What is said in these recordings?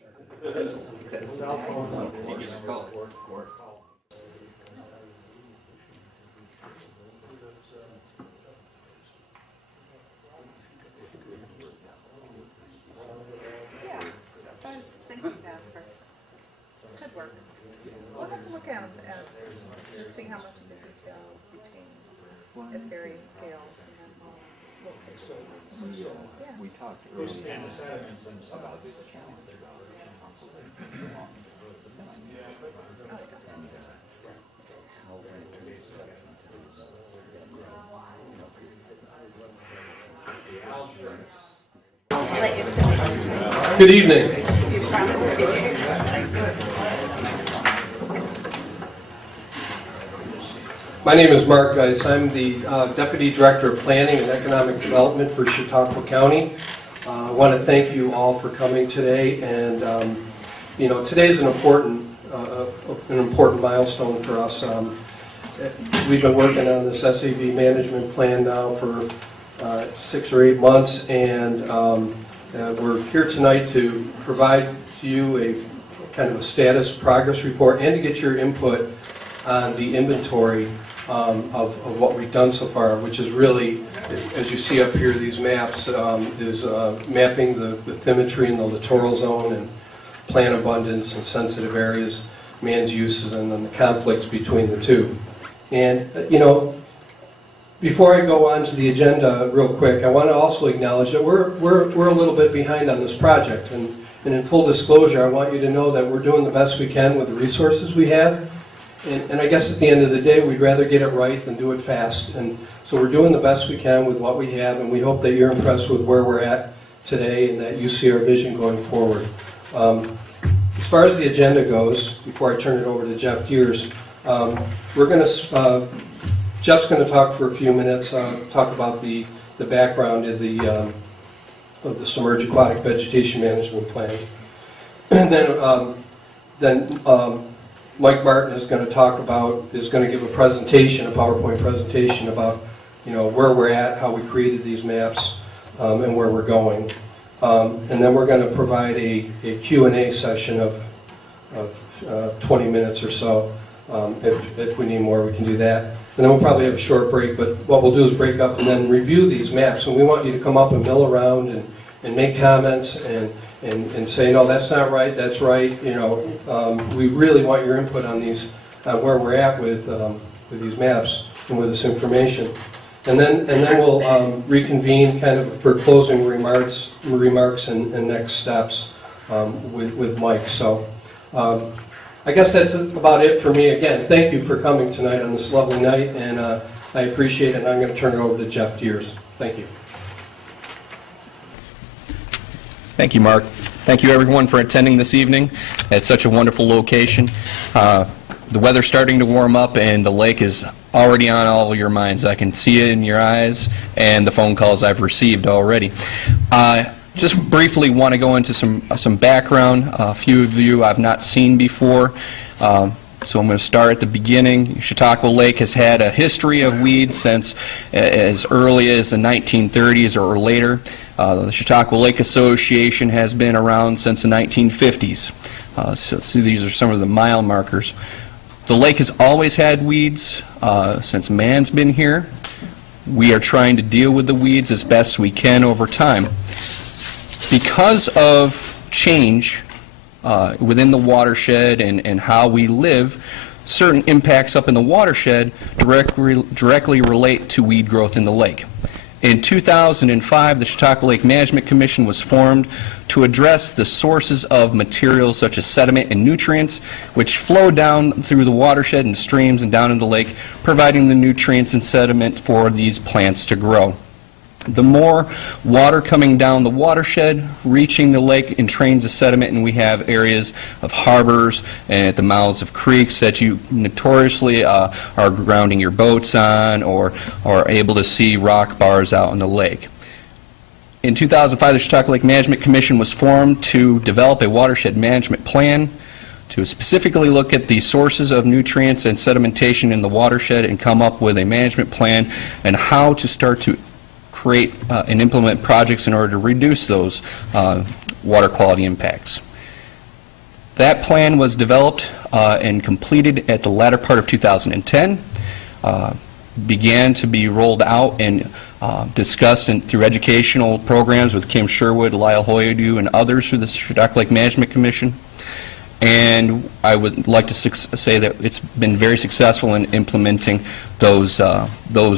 I was just thinking that could work. We'll have to look at it, just see how much of the details between at various scales and then location. Yeah. We talked earlier about this challenge. I'll let you sit. Good evening. You promised to be here. My name is Mark Geis. I'm the Deputy Director of Planning and Economic Development for Chautauqua County. I want to thank you all for coming today, and today is an important milestone for us. We've been working on this SAV management plan now for 6 or 8 months, and we're here tonight to provide to you a kind of a status progress report and to get your input on the inventory of what we've done so far, which is really, as you see up here, these maps, is mapping the bathymetry in the littoral zone and plant abundance and sensitive areas, man's uses, and then the conflicts between the two. And, before I go on to the agenda real quick, I want to also acknowledge that we're a little bit behind on this project. And in full disclosure, I want you to know that we're doing the best we can with the resources we have. And I guess at the end of the day, we'd rather get it right than do it fast. And so we're doing the best we can with what we have, and we hope that you're impressed with where we're at today and that you see our vision going forward. As far as the agenda goes, before I turn it over to Jeff Diers, Jeff's going to talk for a few minutes, talk about the background of the Submerged Aquatic Vegetation Management Plan. And then Mike Martin is going to give a presentation, a PowerPoint presentation about, where we're at, how we created these maps, and where we're going. And then we're going to provide a Q&A session of 20 minutes or so. If we need more, we can do that. And then we'll probably have a short break, but what we'll do is break up and then review these maps. And we want you to come up and mill around and make comments and say, no, that's not right, that's right. We really want your input on these, on where we're at with these maps and with this information. And then we'll reconvene kind of for closing remarks and next steps with Mike. So I guess that's about it for me. Again, thank you for coming tonight on this lovely night, and I appreciate it. And I'm going to turn it over to Jeff Diers. Thank you. Thank you, Mark. Thank you, everyone, for attending this evening at such a wonderful location. The weather's starting to warm up, and the lake is already on all of your minds. I can see it in your eyes and the phone calls I've received already. Just briefly want to go into some background. A few of you I've not seen before. So I'm going to start at the beginning. Chautauqua Lake has had a history of weeds since as early as the 1930s or later. The Chautauqua Lake Association has been around since the 1950s. So these are some of the mile markers. The lake has always had weeds since man's been here. We are trying to deal with the weeds as best we can over time. Because of change within the watershed and how we live, certain impacts up in the watershed directly relate to weed growth in the lake. In 2005, the Chautauqua Lake Management Commission was formed to address the sources of materials such as sediment and nutrients, which flow down through the watershed and streams and down into the lake, providing the nutrients and sediment for these plants to grow. The more water coming down the watershed, reaching the lake, entrains the sediment, and we have areas of harbors and at the mouths of creeks that you notoriously are grounding your boats on or are able to see rock bars out in the lake. In 2005, the Chautauqua Lake Management Commission was formed to develop a watershed management plan to specifically look at the sources of nutrients and sedimentation in the watershed and come up with a management plan and how to start to create and implement projects in order to reduce those water quality impacts. That plan was developed and completed at the latter part of 2010, began to be rolled out and discussed through educational programs with Kim Sherwood, Lyle Hoyadu, and others through the Chautauqua Lake Management Commission. And I would like to say that it's been very successful in implementing those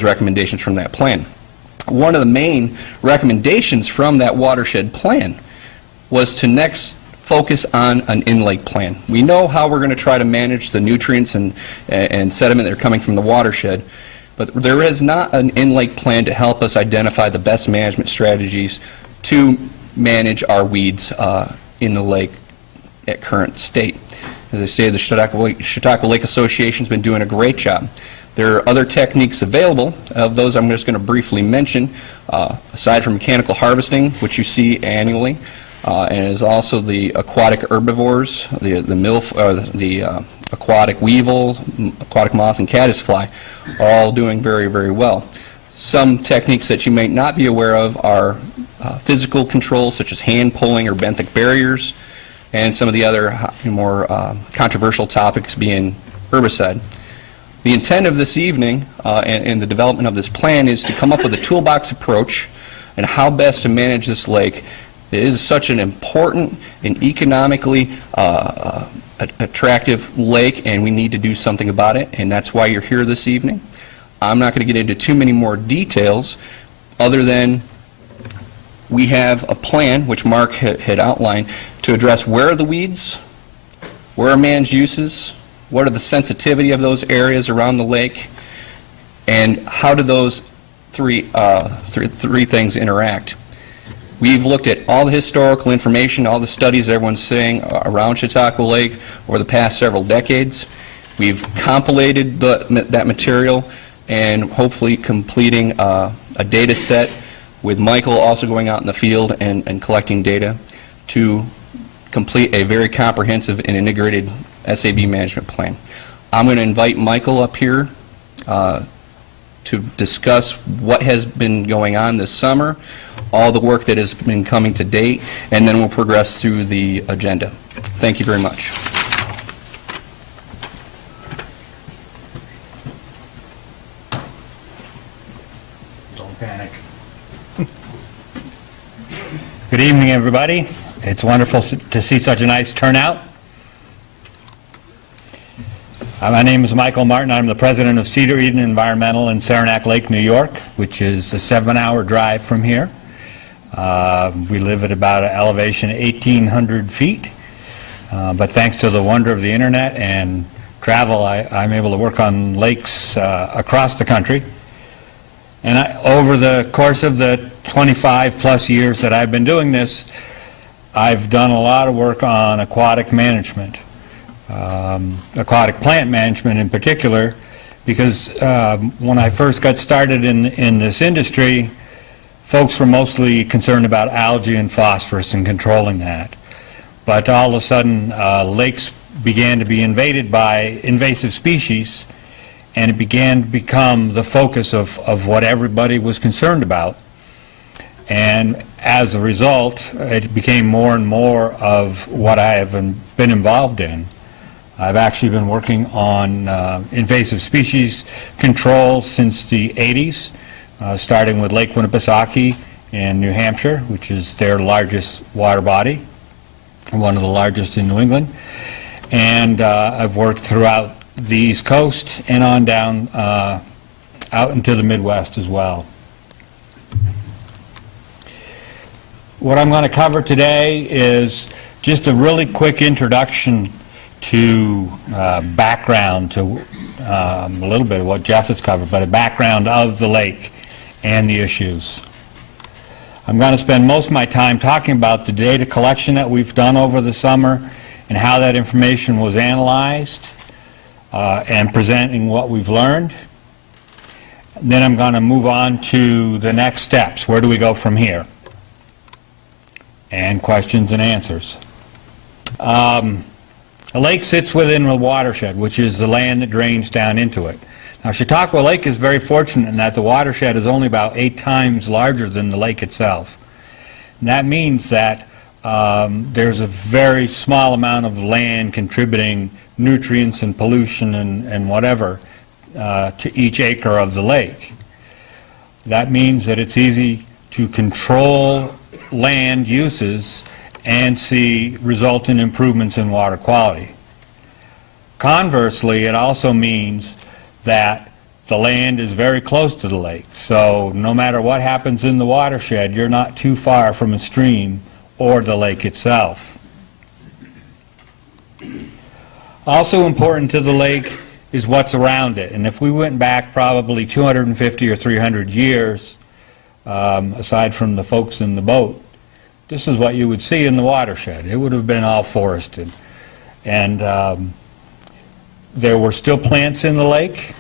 recommendations from that plan. One of the main recommendations from that watershed plan was to next focus on an in-lake plan. We know how we're going to try to manage the nutrients and sediment that are coming from the watershed, but there is not an in-lake plan to help us identify the best management strategies to manage our weeds in the lake at current state. As I say, the Chautauqua Lake Association has been doing a great job. There are other techniques available. Of those, I'm just going to briefly mention, aside from mechanical harvesting, which you see annually, and is also the aquatic herbivores, the aquatic weevil, aquatic moth, and caddisfly, are all doing very, very well. Some techniques that you may not be aware of are physical controls, such as hand pulling or benthic barriers, and some of the other more controversial topics being herbicide. The intent of this evening and the development of this plan is to come up with a toolbox approach and how best to manage this lake. It is such an important and economically attractive lake, and we need to do something about it, and that's why you're here this evening. I'm not going to get into too many more details other than we have a plan, which Mark had outlined, to address where are the weeds, where are man's uses, what are the sensitivity of those areas around the lake, and how do those three things interact. We've looked at all the historical information, all the studies everyone's saying around Chautauqua Lake over the past several decades. We've compilated that material and hopefully completing a data set with Michael also going out in the field and collecting data to complete a very comprehensive and integrated SAB management plan. I'm going to invite Michael up here to discuss what has been going on this summer, all the work that has been coming to date, and then we'll progress through the agenda. Thank you very much. Don't panic. Good evening, everybody. It's wonderful to see such a nice turnout. My name is Michael Martin. I'm the president of Cedar Edan Environmental in Saranac Lake, New York, which is a 7-hour drive from here. We live at about an elevation of 1,800 feet. But thanks to the wonder of the internet and travel, I'm able to work on lakes across the country. And over the course of the 25 plus years that I've been doing this, I've done a lot of work on aquatic management, aquatic plant management in particular, because when I first got started in this industry, folks were mostly concerned about algae and phosphorus and controlling that. But all of a sudden, lakes began to be invaded by invasive species, and it began to become the focus of what everybody was concerned about. And as a result, it became more and more of what I have been involved in. I've actually been working on invasive species control since the 80s, starting with Lake Winnipesaukee in New Hampshire, which is their largest water body, one of the largest in New England. And I've worked throughout the East Coast and on down out into the Midwest as well. What I'm going to cover today is just a really quick introduction to background, to a little bit of what Jeff has covered, but a background of the lake and the issues. I'm going to spend most of my time talking about the data collection that we've done over the summer and how that information was analyzed and presenting what we've learned. Then I'm going to move on to the next steps. Where do we go from here? And questions and answers. A lake sits within a watershed, which is the land that drains down into it. Now, Chautauqua Lake is very fortunate in that the watershed is only about 8 times larger than the lake itself. And that means that there's a very small amount of land contributing nutrients and pollution and whatever to each acre of the lake. That means that it's easy to control land uses and see resultant improvements in water quality. Conversely, it also means that the land is very close to the lake, so no matter what happens in the watershed, you're not too far from a stream or the lake itself. Also important to the lake is what's around it, and if we went back probably 250 or 300 years, aside from the folks in the boat, this is what you would see in the watershed. It would have been all forested. And there were still plants in the lake.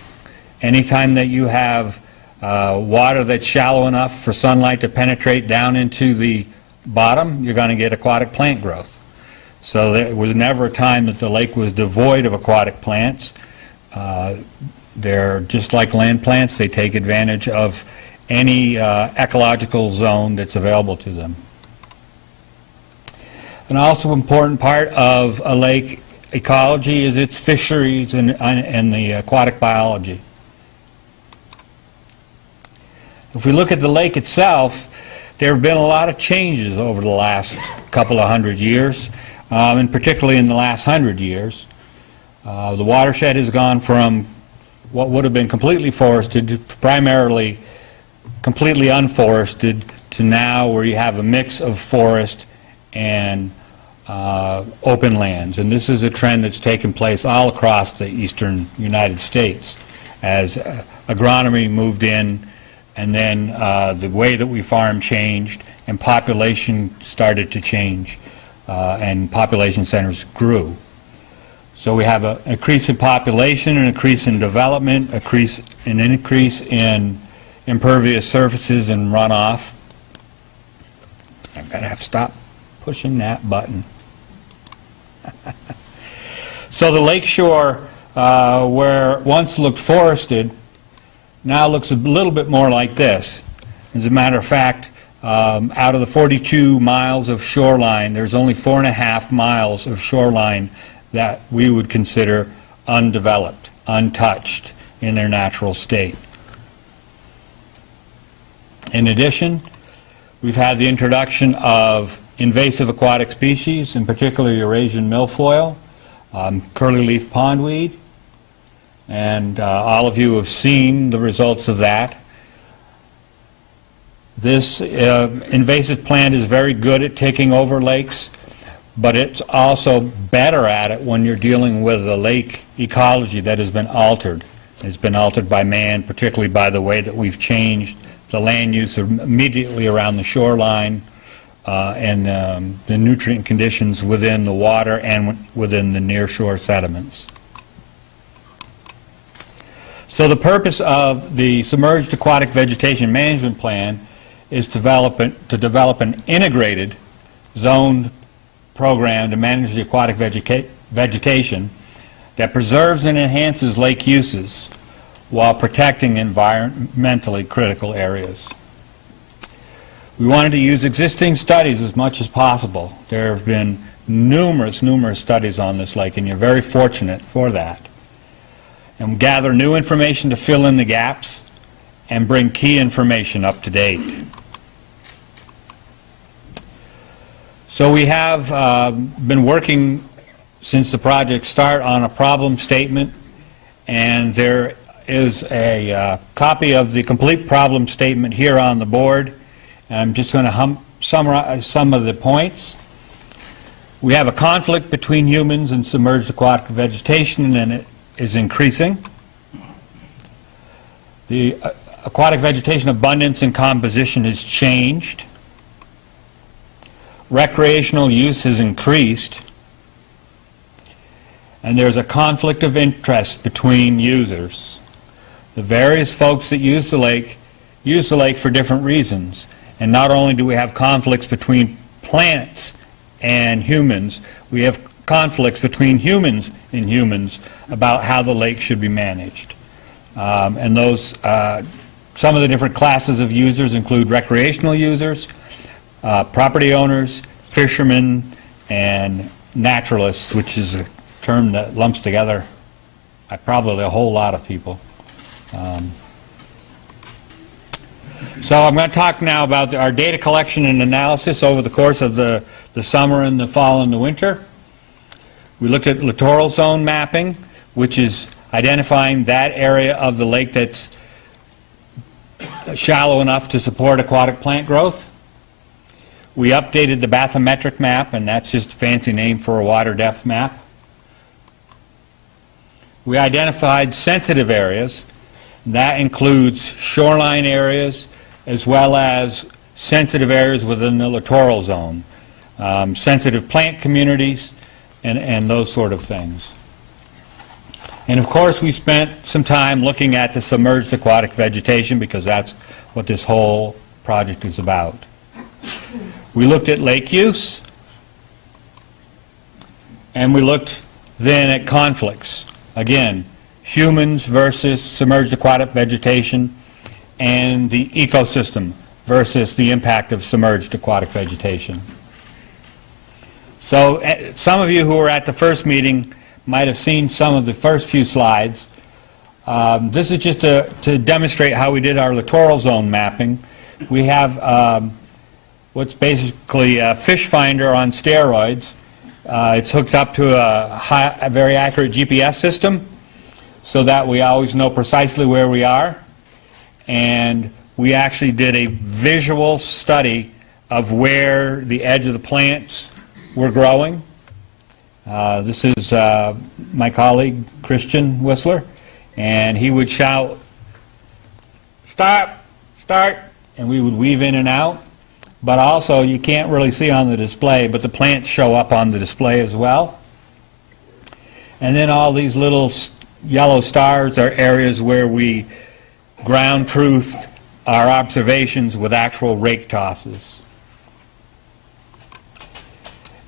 Anytime that you have water that's shallow enough for sunlight to penetrate down into the bottom, you're going to get aquatic plant growth. So there was never a time that the lake was devoid of aquatic plants. They're just like land plants. They take advantage of any ecological zone that's available to them. An also important part of a lake ecology is its fisheries and the aquatic biology. If we look at the lake itself, there have been a lot of changes over the last couple of hundred years, and particularly in the last 100 years. The watershed has gone from what would have been completely forested to primarily completely unforested to now where you have a mix of forest and open lands. And this is a trend that's taken place all across the eastern United States as agronomy moved in, and then the way that we farm changed and population started to change and population centers grew. So we have an increase in population, an increase in development, an increase in impervious surfaces and runoff. I'm going to have to stop pushing that button. So the lakeshore, where it once looked forested, now looks a little bit more like this. As a matter of fact, out of the 42 miles of shoreline, there's only 4.5 miles of shoreline that we would consider undeveloped, untouched in their natural state. In addition, we've had the introduction of invasive aquatic species, in particular Eurasian milfoil, curly-leaf pondweed, and all of you have seen the results of that. This invasive plant is very good at taking over lakes, but it's also better at it when you're dealing with a lake ecology that has been altered. It's been altered by man, particularly by the way that we've changed the land use immediately around the shoreline and the nutrient conditions within the water and within the nearshore sediments. So the purpose of the Submerged Aquatic Vegetation Management Plan is to develop an integrated zoned program to manage the aquatic vegetation that preserves and enhances lake uses while protecting environmentally critical areas. We wanted to use existing studies as much as possible. There have been numerous studies on this lake, and you're very fortunate for that. And gather new information to fill in the gaps and bring key information up to date. So we have been working since the project start on a problem statement, and there is a copy of the complete problem statement here on the board. And I'm just going to summarize some of the points. We have a conflict between humans and submerged aquatic vegetation, and it is increasing. The aquatic vegetation abundance and composition has changed. Recreational use has increased, and there's a conflict of interest between users. The various folks that use the lake for different reasons, and not only do we have conflicts between plants and humans, we have conflicts between humans and humans about how the lake should be managed. And those, some of the different classes of users include recreational users, property owners, fishermen and naturalists, which is a term that lumps together probably a whole lot of people. So I'm going to talk now about our data collection and analysis over the course of the summer and the fall and the winter. We looked at littoral zone mapping, which is identifying that area of the lake that's shallow enough to support aquatic plant growth. We updated the bathymetric map, and that's just a fancy name for a water depth map. We identified sensitive areas. That includes shoreline areas as well as sensitive areas within the littoral zone, sensitive plant communities, and those sort of things. And of course, we spent some time looking at the submerged aquatic vegetation because that's what this whole project is about. We looked at lake use, and we looked then at conflicts. Again, humans versus submerged aquatic vegetation, and the ecosystem versus the impact of submerged aquatic vegetation. So some of you who were at the first meeting might have seen some of the first few slides. This is just to demonstrate how we did our littoral zone mapping. We have what's basically a fish finder on steroids. It's hooked up to a very accurate GPS system so that we always know precisely where we are. And we actually did a visual study of where the edge of the plants were growing. This is my colleague, Christian Whistler, and he would shout, "Stop, start," and we would weave in and out. But also, you can't really see on the display, but the plants show up on the display as well. And then all these little yellow stars are areas where we ground truthed our observations with actual rake tosses.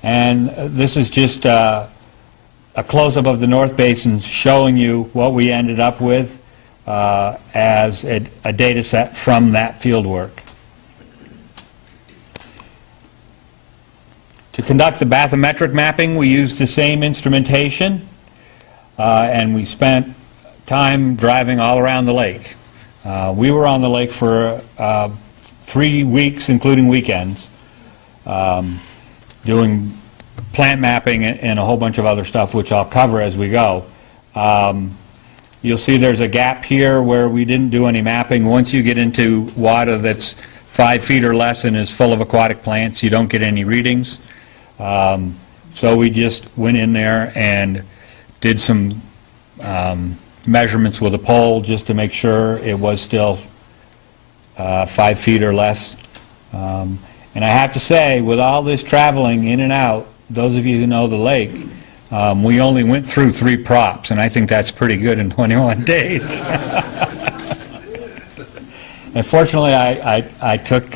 And this is just a close-up of the North Basin showing you what we ended up with as a data set from that field work. To conduct the bathymetric mapping, we used the same instrumentation, and we spent time driving all around the lake. We were on the lake for 3 weeks, including weekends, doing plant mapping and a whole bunch of other stuff, which I'll cover as we go. You'll see there's a gap here where we didn't do any mapping. Once you get into water that's 5 feet or less and is full of aquatic plants, you don't get any readings. So we just went in there and did some measurements with a pole just to make sure it was still 5 feet or less. And I have to say, with all this traveling in and out, those of you who know the lake, we only went through 3 props, and I think that's pretty good in 21 days. And fortunately, I took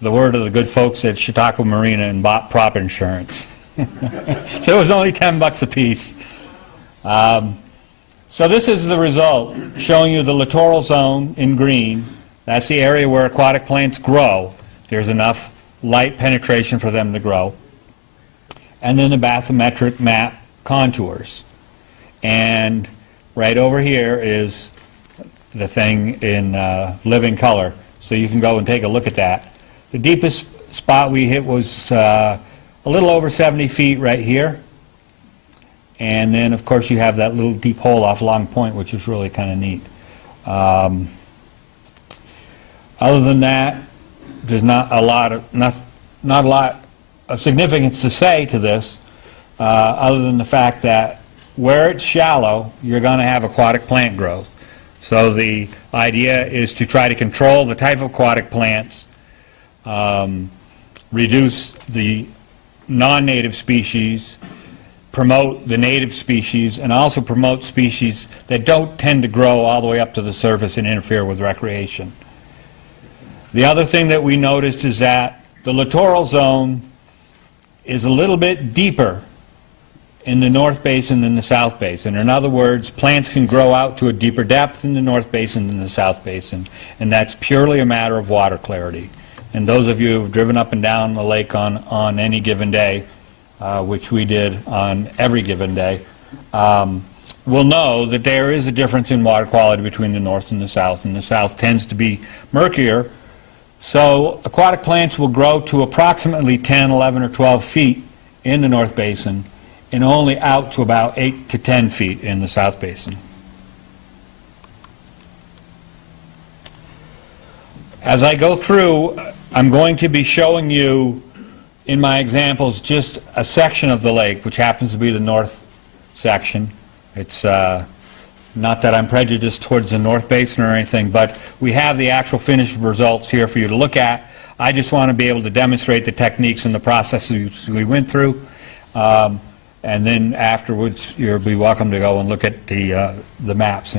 the word of the good folks at Chautauqua Marina and bought prop insurance. So it was only $10 a piece. So this is the result, showing you the littoral zone in green. That's the area where aquatic plants grow. There's enough light penetration for them to grow. And then the bathymetric map contours. And right over here is the thing in living color. So you can go and take a look at that. The deepest spot we hit was a little over 70 feet right here. And then, of course, you have that little deep hole off Long Point, which is really kind of neat. Other than that, there's not a lot of significance to say to this, other than the fact that where it's shallow, you're going to have aquatic plant growth. So the idea is to try to control the type of aquatic plants, reduce the non-native species, promote the native species, and also promote species that don't tend to grow all the way up to the surface and interfere with recreation. The other thing that we noticed is that the littoral zone is a little bit deeper in the North Basin than the South Basin. In other words, plants can grow out to a deeper depth in the North Basin than the South Basin, and that's purely a matter of water clarity. and those of you who've driven up and down the lake on any given day, which we did on every given day, will know that there is a difference in water quality between the north and the south tends to be murkier. So aquatic plants will grow to approximately 10, 11, or 12 feet in the North Basin and only out to about 8 to 10 feet in the South Basin. As I go through, I'm going to be showing you in my examples just a section of the lake, which happens to be the north section. It's not that I'm prejudiced towards the North Basin or anything, but we have the actual finished results here for you to look at. I just want to be able to demonstrate the techniques and the processes we went through. And then afterwards, you'll be welcome to go and look at the maps.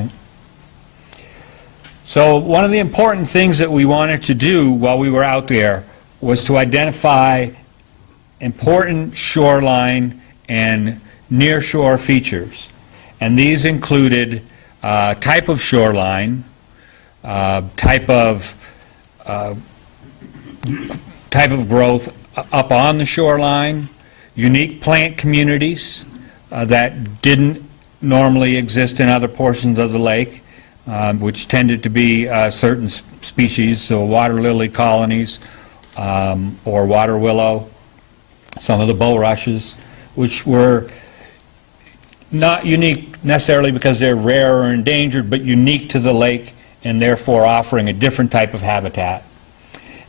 So one of the important things that we wanted to do while we were out there was to identify important shoreline and near-shore features. And these included type of shoreline, type of growth up on the shoreline, unique plant communities that didn't normally exist in other portions of the lake, which tended to be certain species, so water lily colonies or water willow, some of the bulrushes, which were not unique necessarily because they're rare or endangered, but unique to the lake and therefore offering a different type of habitat.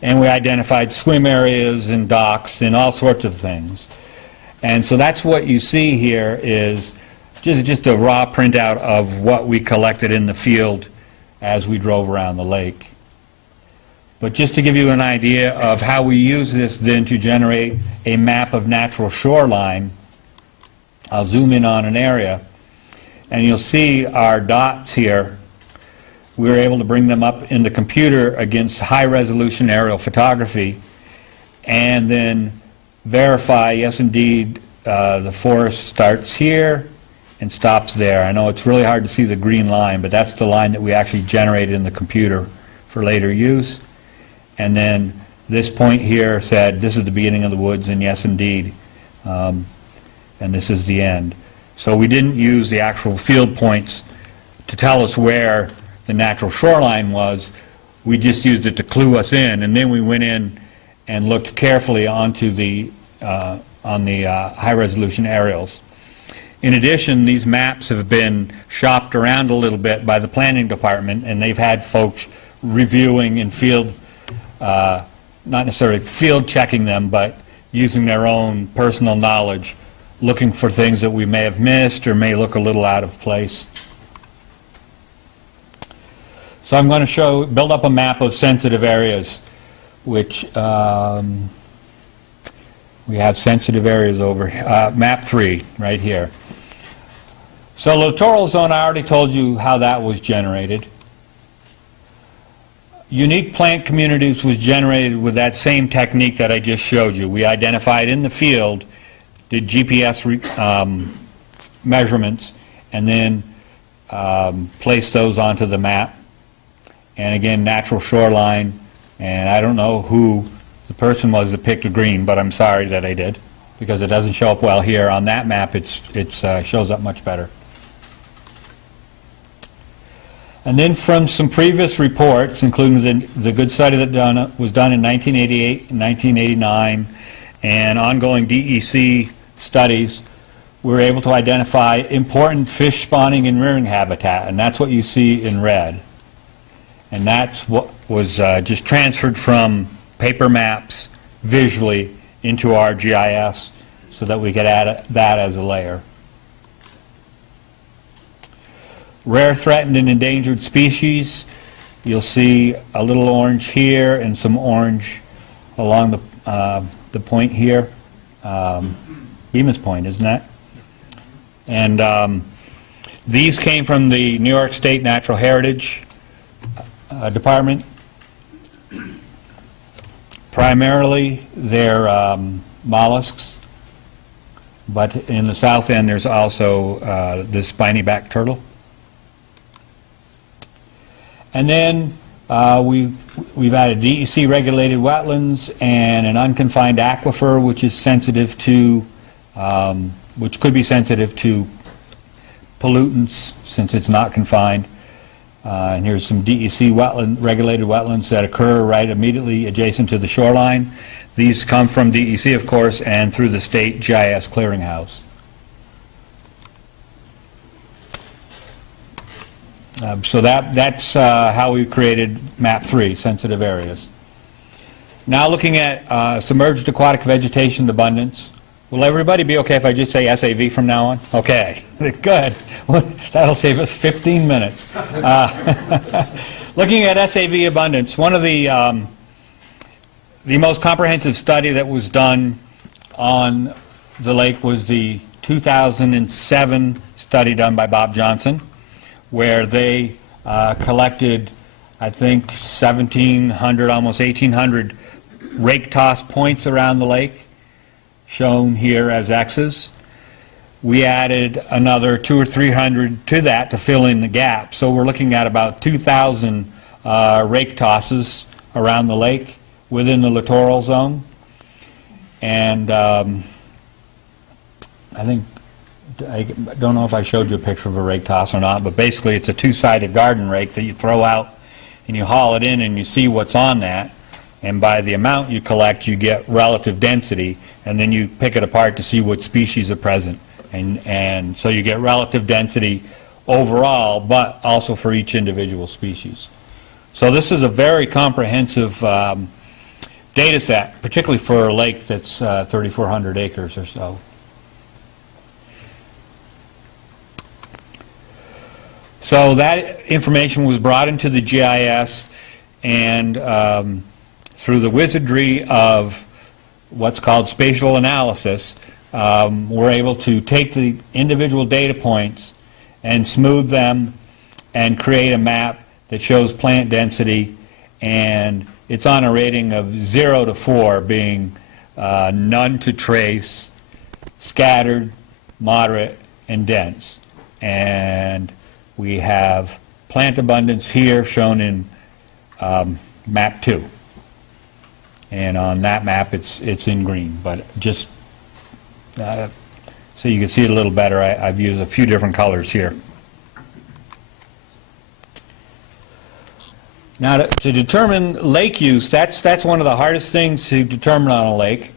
And we identified swim areas and docks and all sorts of things. And so that's what you see here is just a raw printout of what we collected in the field as we drove around the lake. But just to give you an idea of how we use this then to generate a map of natural shoreline, I'll zoom in on an area, and you'll see our dots here. We were able to bring them up in the computer against high-resolution aerial photography and then verify, yes, indeed, the forest starts here and stops there. I know it's really hard to see the green line, but that's the line that we actually generated in the computer for later use. And then this point here said, this is the beginning of the woods, and yes, indeed. And this is the end. So we didn't use the actual field points to tell us where the natural shoreline was. We just used it to clue us in, and then we went in and looked carefully onto the high-resolution aerials. In addition, these maps have been shopped around a little bit by the planning department, and they've had folks reviewing and field, not necessarily field checking them, but using their own personal knowledge, looking for things that we may have missed or may look a little out of place. So I'm going to build up a map of sensitive areas, which we have sensitive areas over, map 3 right here. So littoral zone, I already told you how that was generated. Unique plant communities was generated with that same technique that I just showed you. We identified in the field, did GPS measurements, and then placed those onto the map. And again, natural shoreline, and I don't know who the person was that picked the green, but I'm sorry that I did, because it doesn't show up well here. On that map, it shows up much better. And then from some previous reports, including the good study that was done in 1988 and 1989, and ongoing DEC studies, we were able to identify important fish spawning and rearing habitat, and that's what you see in red. And that's what was just transferred from paper maps visually into our GIS so that we could add that as a layer. Rare, threatened, and endangered species, you'll see a little orange here and some orange along the point here. Bemis Point, isn't that? And these came from the New York State Natural Heritage Department. Primarily, they're mollusks, but in the south end there's also the spiny back turtle. And then We've added DEC regulated wetlands and an unconfined aquifer, which is sensitive to, which could be sensitive to pollutants since it's not confined. And here's some DEC regulated wetlands that occur right immediately adjacent to the shoreline. These come from DEC, of course, and through the state GIS clearinghouse. So that's how we created Map 3, sensitive areas. Now looking at submerged aquatic vegetation abundance. Will everybody be okay if I just say SAV from now on? Okay, good. Well, that'll save us 15 minutes. Looking at SAV abundance, one of the most comprehensive study that was done on the lake was the 2007 study done by Bob Johnson, where they collected, I think, 1,700, almost 1,800 rake toss points around the lake, shown here as X's. We added another 200 or 300 to that to fill in the gap. So we're looking at about 2,000 rake tosses around the lake within the littoral zone. And I think, I don't know if I showed you a picture of a rake toss or not, but basically it's a two-sided garden rake that you throw out and you haul it in and you see what's on that. And by the amount you collect, you get relative density, and then you pick it apart to see what species are present. And so you get relative density overall, but also for each individual species. So this is a very comprehensive data set, particularly for a lake that's 3,400 acres or so. So that information was brought into the GIS, and through the wizardry of what's called spatial analysis, we're able to take the individual data points and smooth them and create a map that shows plant density, and it's on a rating of 0 to 4, being none to trace, scattered, moderate, and dense. And we have plant abundance here shown in map 2. And on that map, it's in green, but just so you can see it a little better, I've used a few different colors here. Now, to determine lake use, that's one of the hardest things to determine on a lake.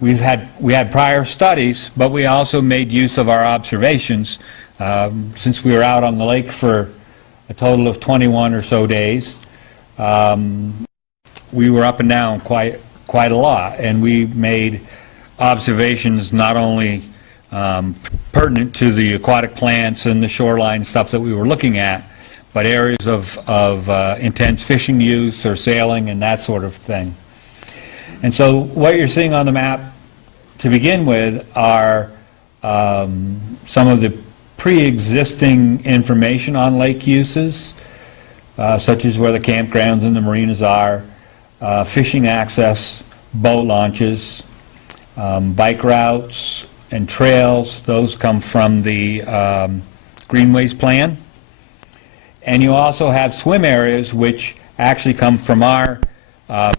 We had prior studies, but we also made use of our observations since we were out on the lake for a total of 21 or so days. We were up and down quite a lot, and we made observations not only pertinent to the aquatic plants and the shoreline stuff that we were looking at, but areas of intense fishing use or sailing and that sort of thing. And so what you're seeing on the map to begin with are some of the pre-existing information on lake uses, such as where the campgrounds and the marinas are, fishing access, boat launches, bike routes and trails. Those come from the Greenways Plan. And you also have swim areas, which actually come from our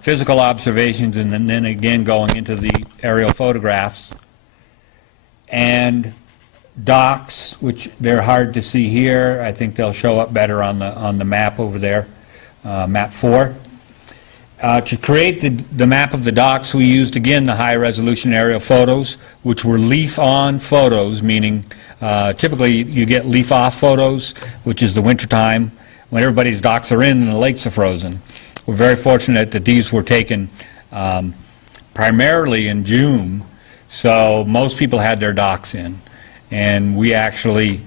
physical observations and then again going into the aerial photographs. And docks, which they're hard to see here. I think they'll show up better on the map over there, map 4. To create the map of the docks, we used again the high resolution aerial photos, which were leaf on photos, meaning typically you get leaf off photos, which is the winter time when everybody's docks are in and the lakes are frozen. We're very fortunate that these were taken primarily in June, so most people had their docks in. And we actually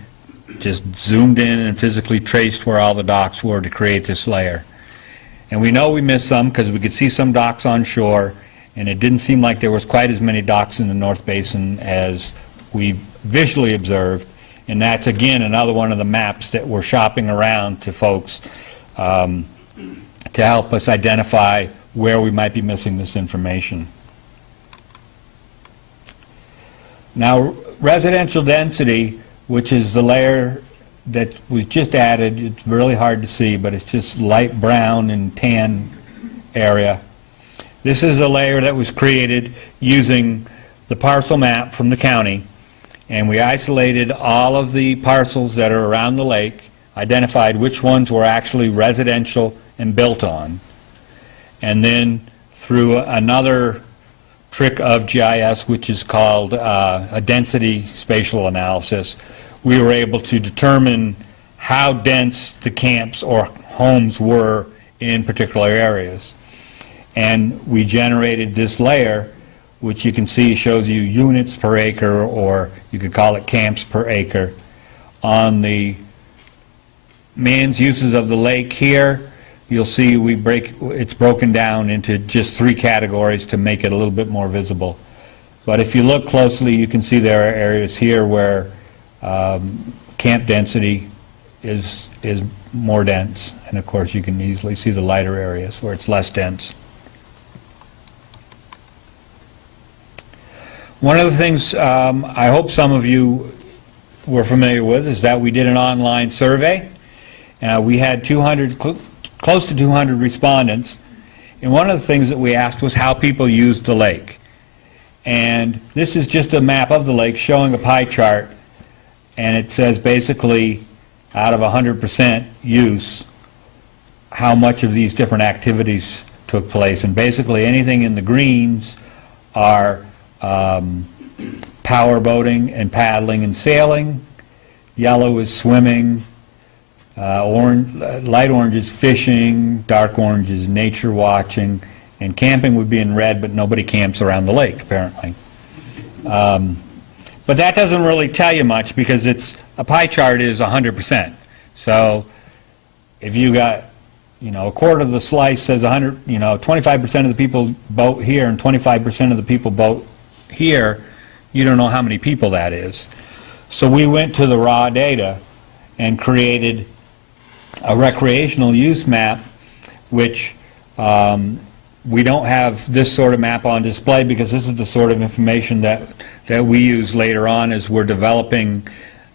just zoomed in and physically traced where all the docks were to create this layer. And we know we missed some because we could see some docks on shore, and it didn't seem like there was quite as many docks in the North Basin as we visually observed. And that's, again, another one of the maps that we're shopping around to folks to help us identify where we might be missing this information. Now, residential density, which is the layer that was just added, it's really hard to see, but it's just light brown and tan area. This is a layer that was created using the parcel map from the county, and we isolated all of the parcels that are around the lake, identified which ones were actually residential and built on, and then through another trick of GIS, which is called a density spatial analysis, we were able to determine how dense the camps or homes were in particular areas. And we generated this layer, which you can see shows you units per acre, or you could call it camps per acre. On the man's uses of the lake here, you'll see it's broken down into just 3 categories to make it a little bit more visible. But if you look closely, you can see there are areas here where camp density is more dense, and of course you can easily see the lighter areas where it's less dense. One of the things I hope some of you were familiar with is that we did an online survey. We had close to 200 respondents, and one of the things that we asked was how people used the lake. And this is just a map of the lake showing a pie chart, and it says basically out of 100% use how much of these different activities took place. And basically anything in the greens are power boating and paddling and sailing. Yellow is swimming. Light orange is fishing. Dark orange is nature watching. And camping would be in red, but nobody camps around the lake, apparently. But that doesn't really tell you much, because a pie chart is 100%. So if you got, a quarter of the slice says 25% of the people boat here and 25% of the people boat here, you don't know how many people that is. So we went to the raw data and created a recreational use map, which we don't have this sort of map on display, because this is the sort of information that we use later on as we're developing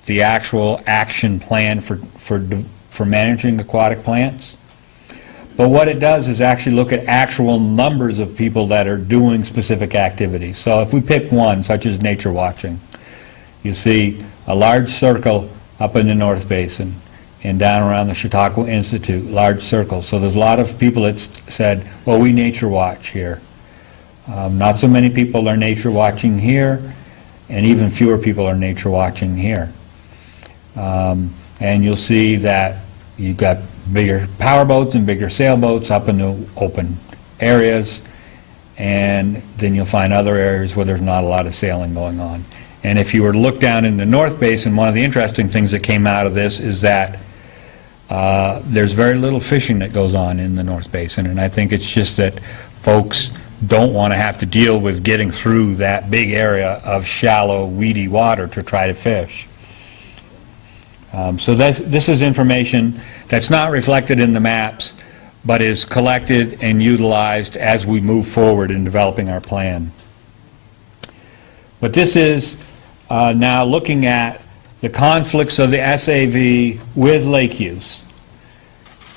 the actual action plan for managing aquatic plants. But what it does is actually look at actual numbers of people that are doing specific activities. So if we pick one, such as nature watching, you see a large circle up in the North Basin and down around the Chautauqua Institute, large circles. So there's a lot of people that said, well, we nature watch here. Not so many people are nature watching here, and even fewer people are nature watching here. And you'll see that you've got bigger power boats and bigger sailboats up in the open areas, and then you'll find other areas where there's not a lot of sailing going on. And if you were to look down in the North Basin, one of the interesting things that came out of this is that there's very little fishing that goes on in the North Basin, and I think it's just that folks don't want to have to deal with getting through that big area of shallow, weedy water to try to fish. So this is information that's not reflected in the maps, but is collected and utilized as we move forward in developing our plan. But this is now looking at the conflicts of the SAV with lake use.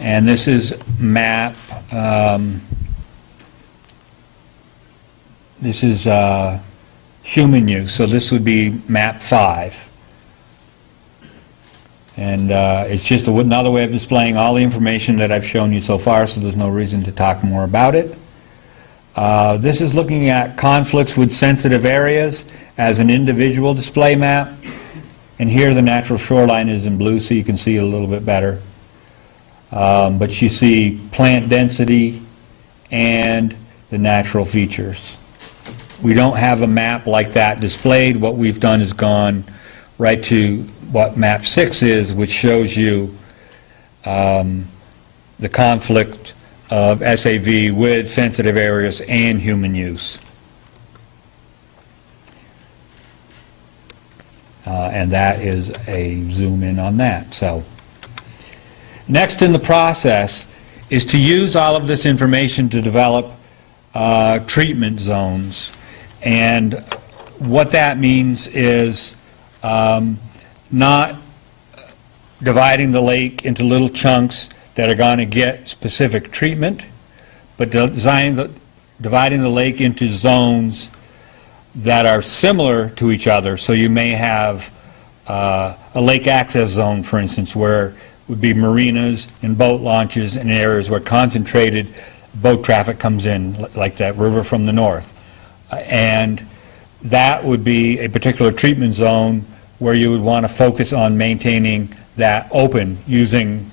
And this is map, this is human use, so this would be map 5. And it's just another way of displaying all the information that I've shown you so far, so there's no reason to talk more about it. This is looking at conflicts with sensitive areas as an individual display map. And here the natural shoreline is in blue, so you can see it a little bit better. But you see plant density and the natural features. We don't have a map like that displayed. What we've done is gone right to what map 6 is, which shows you the conflict of SAV with sensitive areas and human use. And that is a zoom in on that. So next in the process is to use all of this information to develop treatment zones. And what that means is not dividing the lake into little chunks that are going to get specific treatment, but dividing the lake into zones that are similar to each other. So you may have a lake access zone, for instance, where would be marinas and boat launches in areas where concentrated boat traffic comes in, like that river from the north. And that would be a particular treatment zone where you would want to focus on maintaining that open using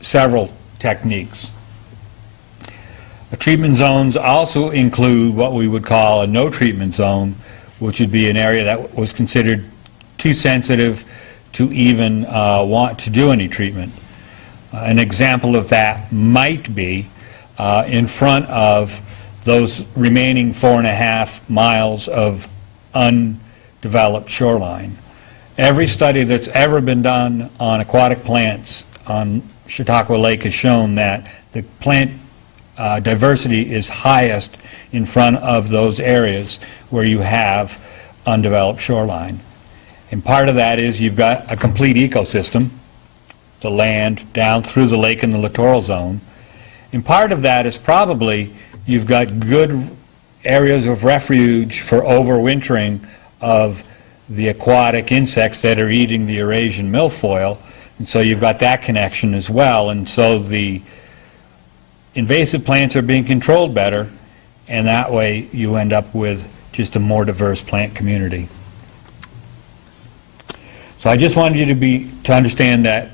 several techniques. Treatment zones also include what we would call a no treatment zone, which would be an area that was considered too sensitive to even want to do any treatment. An example of that might be in front of those remaining 4.5 miles of undeveloped shoreline. Every study that's ever been done on aquatic plants on Chautauqua Lake has shown that the plant diversity is highest in front of those areas where you have undeveloped shoreline. And part of that is you've got a complete ecosystem, the land down through the lake and the littoral zone. And part of that is probably you've got good areas of refuge for overwintering of the aquatic insects that are eating the Eurasian milfoil. And so you've got that connection as well. And so the invasive plants are being controlled better, and that way you end up with just a more diverse plant community. So I just wanted you to understand that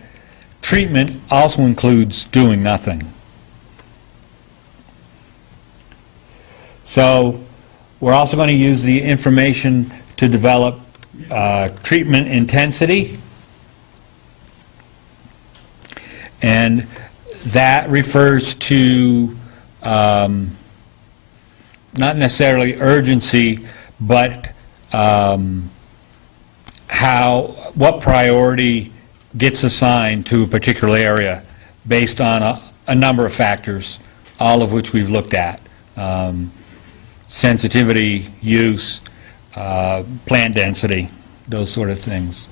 treatment also includes doing nothing. So we're also going to use the information to develop treatment intensity, and that refers to not necessarily urgency, but what priority gets assigned to a particular area based on a number of factors, all of which we've looked at. Sensitivity, use, plant density, those sort of things.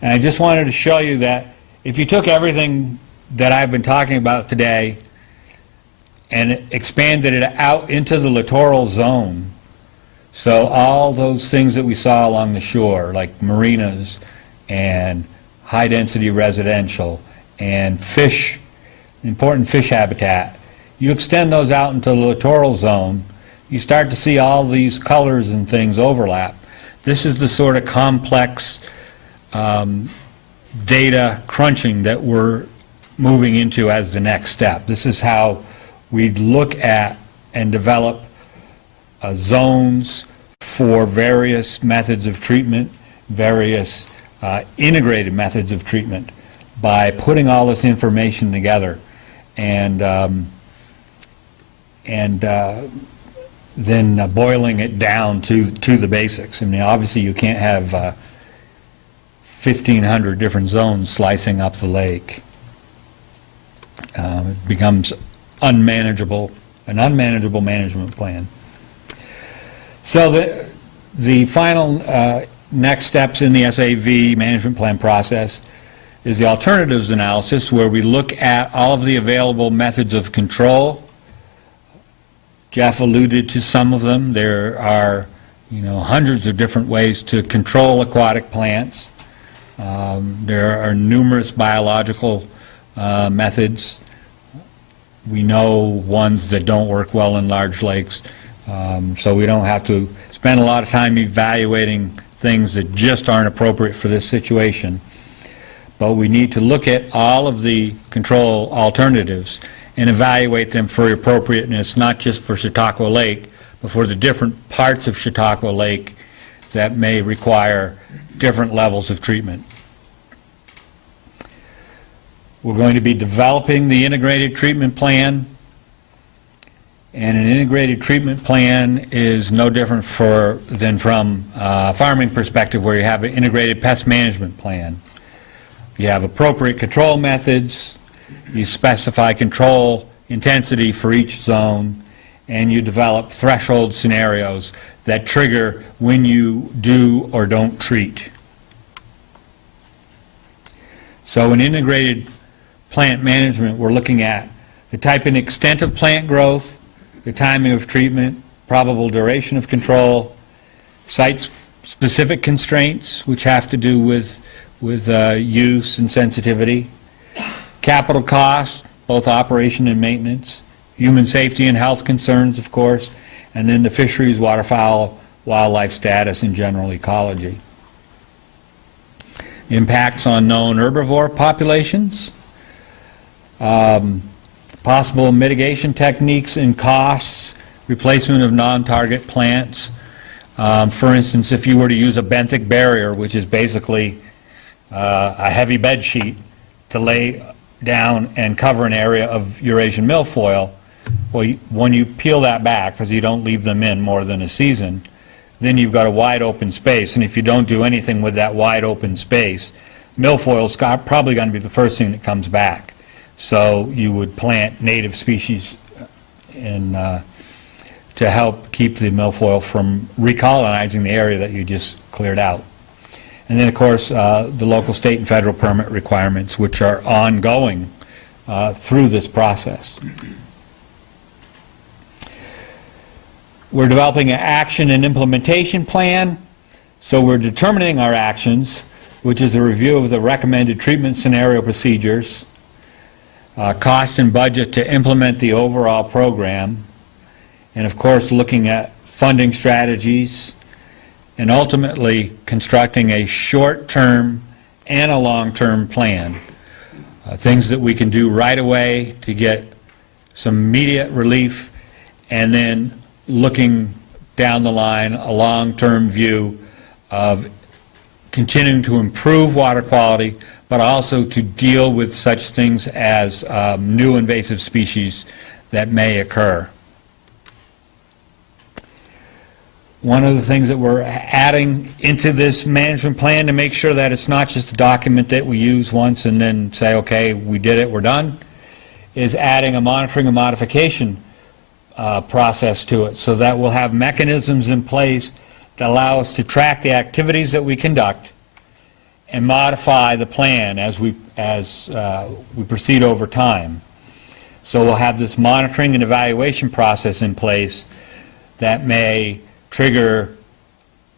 And I just wanted to show you that if you took everything that I've been talking about today and expanded it out into the littoral zone, so all those things that we saw along the shore, like marinas and high-density residential and fish, important fish habitat, you extend those out into the littoral zone, you start to see all these colors and things overlap. This is the sort of complex data crunching that we're moving into as the next step. This is how we look at and develop zones for various methods of treatment, various integrated methods of treatment, by putting all this information together and then boiling it down to the basics. I mean, obviously you can't have 1,500 different zones slicing up the lake. It becomes unmanageable, an unmanageable management plan. So the final next steps in the SAV management plan process is the alternatives analysis, where we look at all of the available methods of control. Jeff alluded to some of them. There are, hundreds of different ways to control aquatic plants. There are numerous biological methods. We know ones that don't work well in large lakes, so we don't have to spend a lot of time evaluating things that just aren't appropriate for this situation. But we need to look at all of the control alternatives and evaluate them for appropriateness, not just for Chautauqua Lake, but for the different parts of Chautauqua Lake that may require different levels of treatment. We're going to be developing the integrated treatment plan, and an integrated treatment plan is no different than from a farming perspective, where you have an integrated pest management plan. You have appropriate control methods, you specify control intensity for each zone, and you develop threshold scenarios that trigger when you do or don't treat. So in integrated plant management, we're looking at the type and extent of plant growth, the timing of treatment, probable duration of control, site-specific constraints, which have to do with use and sensitivity, capital cost, both operation and maintenance, human safety and health concerns, of course, and then the fisheries, waterfowl, wildlife status, and general ecology. Impacts on known herbivore populations, possible mitigation techniques and costs, replacement of non-target plants. For instance, if you were to use a benthic barrier, which is basically a heavy bed sheet to lay down and cover an area of Eurasian milfoil, well, when you peel that back, because you don't leave them in more than a season, then you've got a wide open space, and if you don't do anything with that wide open space, milfoil's probably going to be the first thing that comes back. So you would plant native species to help keep the milfoil from recolonizing the area that you just cleared out. And then, of course, the local, state, and federal permit requirements, which are ongoing through this process. We're developing an action and implementation plan. So we're determining our actions, which is a review of the recommended treatment scenario procedures, cost and budget to implement the overall program, and of course looking at funding strategies, and ultimately constructing a short-term and a long-term plan. Things that we can do right away to get some immediate relief, and then looking down the line, a long-term view of continuing to improve water quality, but also to deal with such things as new invasive species that may occur. One of the things that we're adding into this management plan to make sure that it's not just a document that we use once and then say, okay, we did it, we're done, is adding a monitoring and modification process to it, so that we'll have mechanisms in place that allow us to track the activities that we conduct and modify the plan as we proceed over time. So we'll have this monitoring and evaluation process in place that may trigger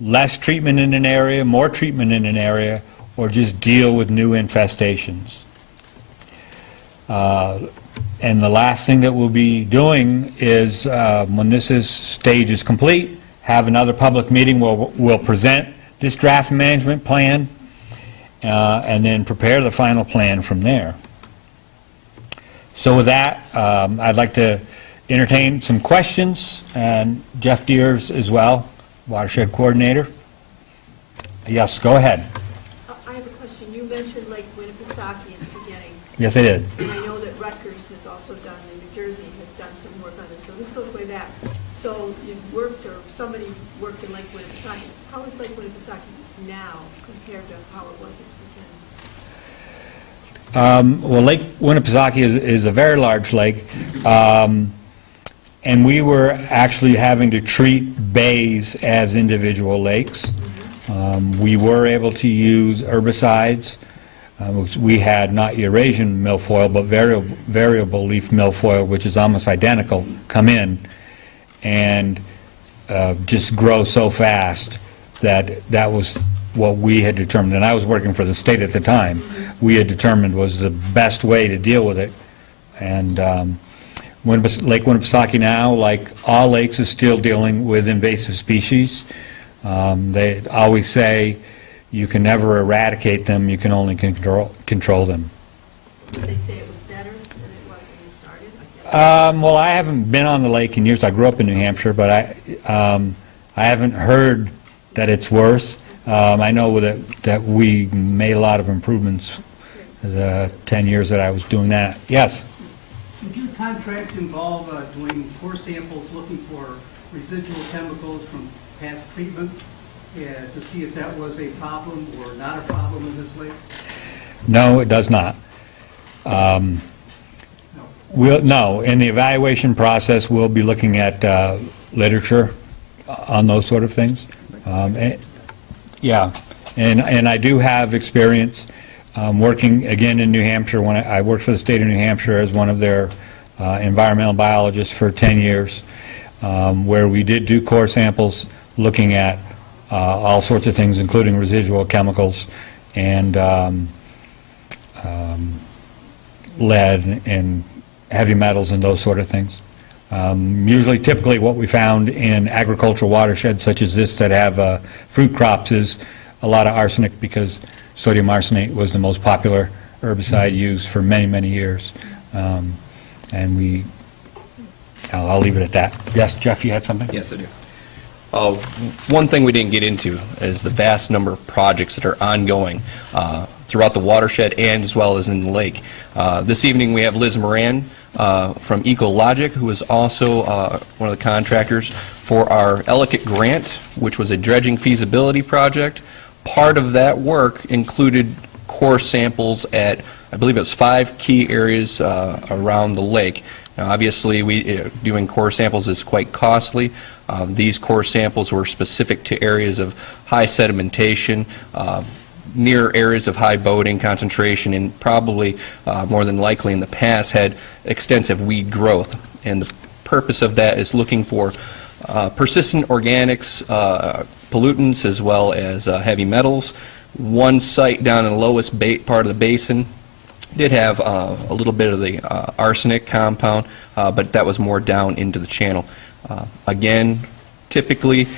less treatment in an area, more treatment in an area, or just deal with new infestations. And the last thing that we'll be doing is, when this stage is complete, have another public meeting where we'll present this draft management plan and then prepare the final plan from there. So with that, I'd like to entertain some questions, and Jeff Diers as well, Watershed Coordinator. Yes, go ahead. I have a question. You mentioned Lake Winnipesaukee in the beginning. Yes, I did. And I know that Rutgers has also done, and New Jersey has done some work on it. So this goes way back. So you've worked, or somebody worked in Lake Winnipesaukee. How is Lake Winnipesaukee now compared to how it was at the beginning? Well, Lake Winnipesaukee is a very large lake, and we were actually having to treat bays as individual lakes. We were able to use herbicides. We had not Eurasian milfoil, but variable leaf milfoil, which is almost identical, come in and just grow so fast that was what we had determined, and I was working for the state at the time, we had determined was the best way to deal with it. And Lake Winnipesaukee now, like all lakes, is still dealing with invasive species. They always say you can never eradicate them, you can only control them. Did they say it was better than it was when you started? Well, I haven't been on the lake in years. I grew up in New Hampshire, but I haven't heard that it's worse. I know that we made a lot of improvements the 10 years that I was doing that. Yes? Would your contract involve doing core samples looking for residual chemicals from past treatment to see if that was a problem or not a problem in this lake? No, it does not. No, in the evaluation process, we'll be looking at literature on those sort of things. Yeah, and I do have experience working again in New Hampshire. When I worked for the state of New Hampshire as one of their environmental biologists for 10 years, where we did do core samples looking at all sorts of things, including residual chemicals and lead and heavy metals and those sort of things. Usually, typically, what we found in agricultural watersheds such as this that have fruit crops is a lot of arsenic, because sodium arsenate was the most popular herbicide used for many, many years. And I'll leave it at that. Yes, Jeff, you had something? Yes, I do. One thing we didn't get into is the vast number of projects that are ongoing throughout the watershed and as well as in the lake. This evening we have Liz Moran from Ecologic, who is also one of the contractors for our Ellicott grant, which was a dredging feasibility project. Part of that work included core samples at, I believe it was 5 key areas around the lake. Now, obviously, doing core samples is quite costly. These core samples were specific to areas of high sedimentation, near areas of high boating concentration, and probably more than likely in the past had extensive weed growth. And the purpose of that is looking for persistent organics, pollutants, as well as heavy metals. One site down in the lowest part of the basin did have a little bit of the arsenic compound, but that was more down into the channel. Again, typically,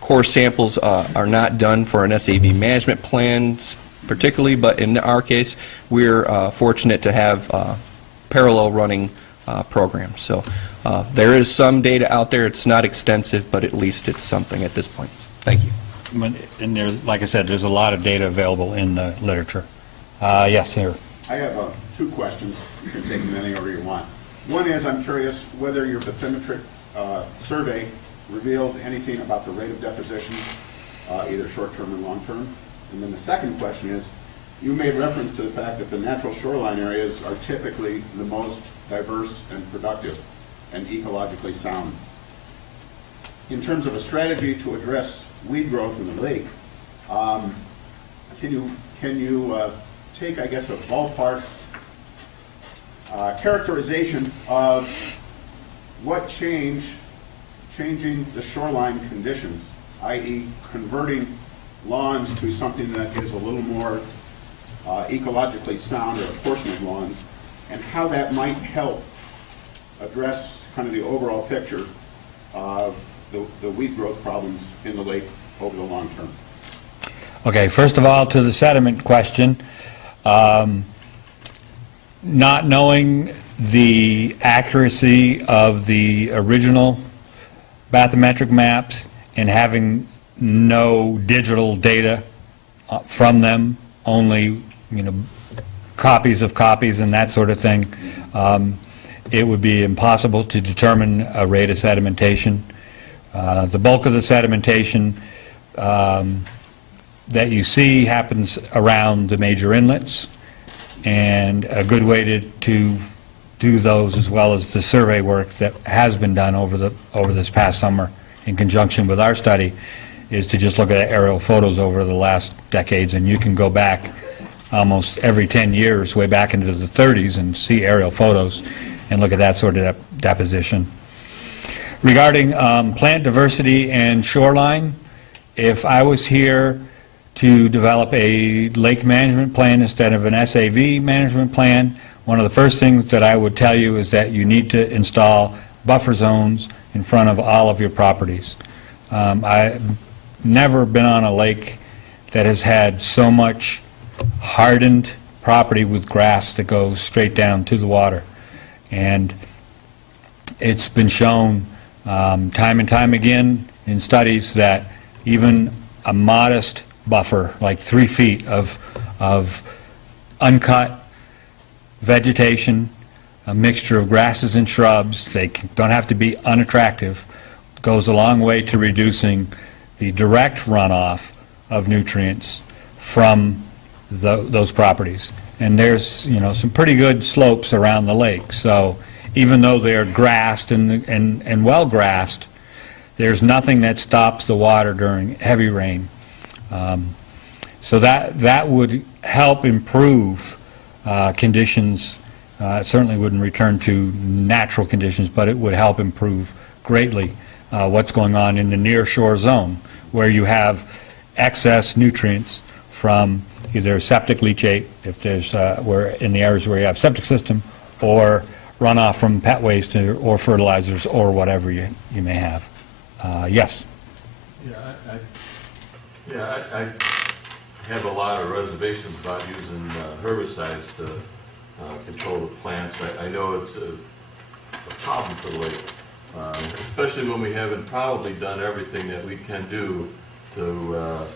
core samples are not done for an SAV management plan particularly, but in our case, we're fortunate to have parallel running programs. So there is some data out there. It's not extensive, but at least it's something at this point. Thank you. And there, like I said, there's a lot of data available in the literature. Yes, here. I have 2 questions. You can take them any order you want. One is, I'm curious whether your bathymetric survey revealed anything about the rate of deposition, either short-term or long-term. And then the second question is, you made reference to the fact that the natural shoreline areas are typically the most diverse and productive and ecologically sound. In terms of a strategy to address weed growth in the lake, can you take, I guess, a ballpark characterization of what changing the shoreline conditions, i.e. converting lawns to something that is a little more ecologically sound, or a portion of lawns, and how that might help address kind of the overall picture of the weed growth problems in the lake over the long term. Okay, first of all, to the sediment question, not knowing the accuracy of the original bathymetric maps and having no digital data from them, only, copies of copies and that sort of thing, it would be impossible to determine a rate of sedimentation. The bulk of the sedimentation that you see happens around the major inlets, and a good way to do those, as well as the survey work that has been done over this past summer in conjunction with our study, is to just look at aerial photos over the last decades, and you can go back almost every 10 years, way back into the 30s, and see aerial photos and look at that sort of deposition. Regarding plant diversity and shoreline, if I was here to develop a lake management plan instead of an SAV management plan, one of the first things that I would tell you is that you need to install buffer zones in front of all of your properties. I've never been on a lake that has had so much hardened property with grass that goes straight down to the water. And it's been shown time and time again in studies that even a modest buffer, like 3 feet of uncut vegetation, a mixture of grasses and shrubs, they don't have to be unattractive, goes a long way to reducing the direct runoff of nutrients from those properties. And there's, some pretty good slopes around the lake. So even though they're grassed and well grassed, there's nothing that stops the water during heavy rain. So that would help improve conditions. It certainly wouldn't return to natural conditions, but it would help improve greatly what's going on in the near shore zone, where you have excess nutrients from either septic leachate, if there's, where in the areas where you have septic system, or runoff from pet waste or fertilizers or whatever you may have. Yes? I have a lot of reservations about using herbicides to control the plants. I know it's a problem for the lake, especially when we haven't probably done everything that we can do to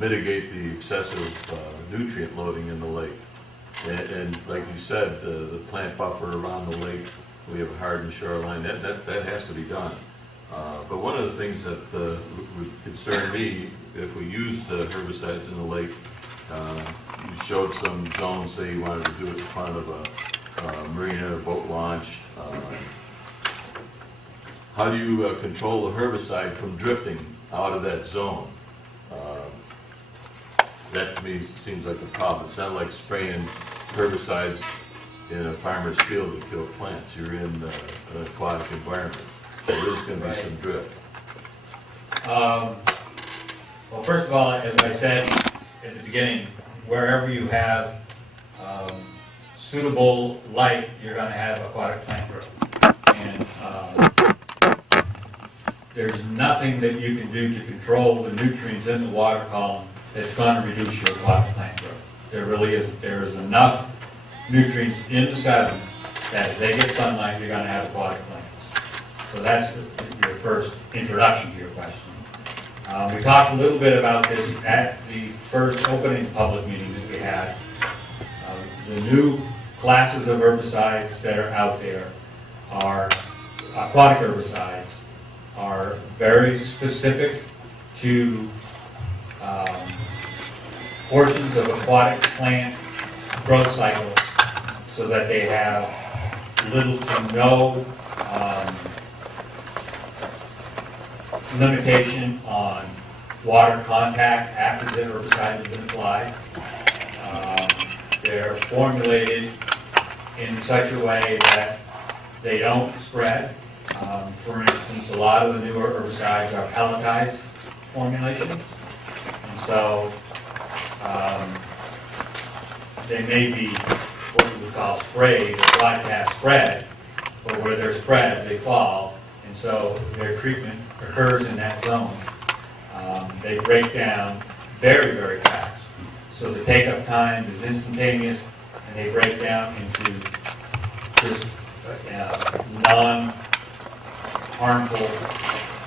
mitigate the excessive nutrient loading in the lake. And like you said, the plant buffer around the lake, we have a hardened shoreline, that has to be done. But one of the things that would concern me, if we used herbicides in the lake, you showed some zones, say you wanted to do it in front of a marina or boat launch. How do you control the herbicide from drifting out of that zone? That to me seems like a problem. It's not like spraying herbicides in a farmer's field to kill plants. You're in an aquatic environment. There is going to be some drift. Well, first of all, as I said at the beginning, wherever you have suitable light, you're going to have aquatic plant growth. And there's nothing that you can do to control the nutrients in the water column that's going to reduce your aquatic plant growth. There really isn't. There is enough nutrients in the sediment that if they get sunlight, you're going to have aquatic plants. So that's your first introduction to your question. We talked a little bit about this at the first opening public meeting that we had. The new classes of herbicides that are out there are aquatic herbicides, are very specific to portions of aquatic plant growth cycles, so that they have little to no limitation on water contact after the herbicide has been applied. They're formulated in such a way that they don't spread. For instance, a lot of the newer herbicides are pelletized formulation, and so they may be what we would call sprayed or broadcast spread, but where they're spread, they fall, and so their treatment occurs in that zone. They break down very, very fast. So the take-up time is instantaneous, and they break down into just non-harmful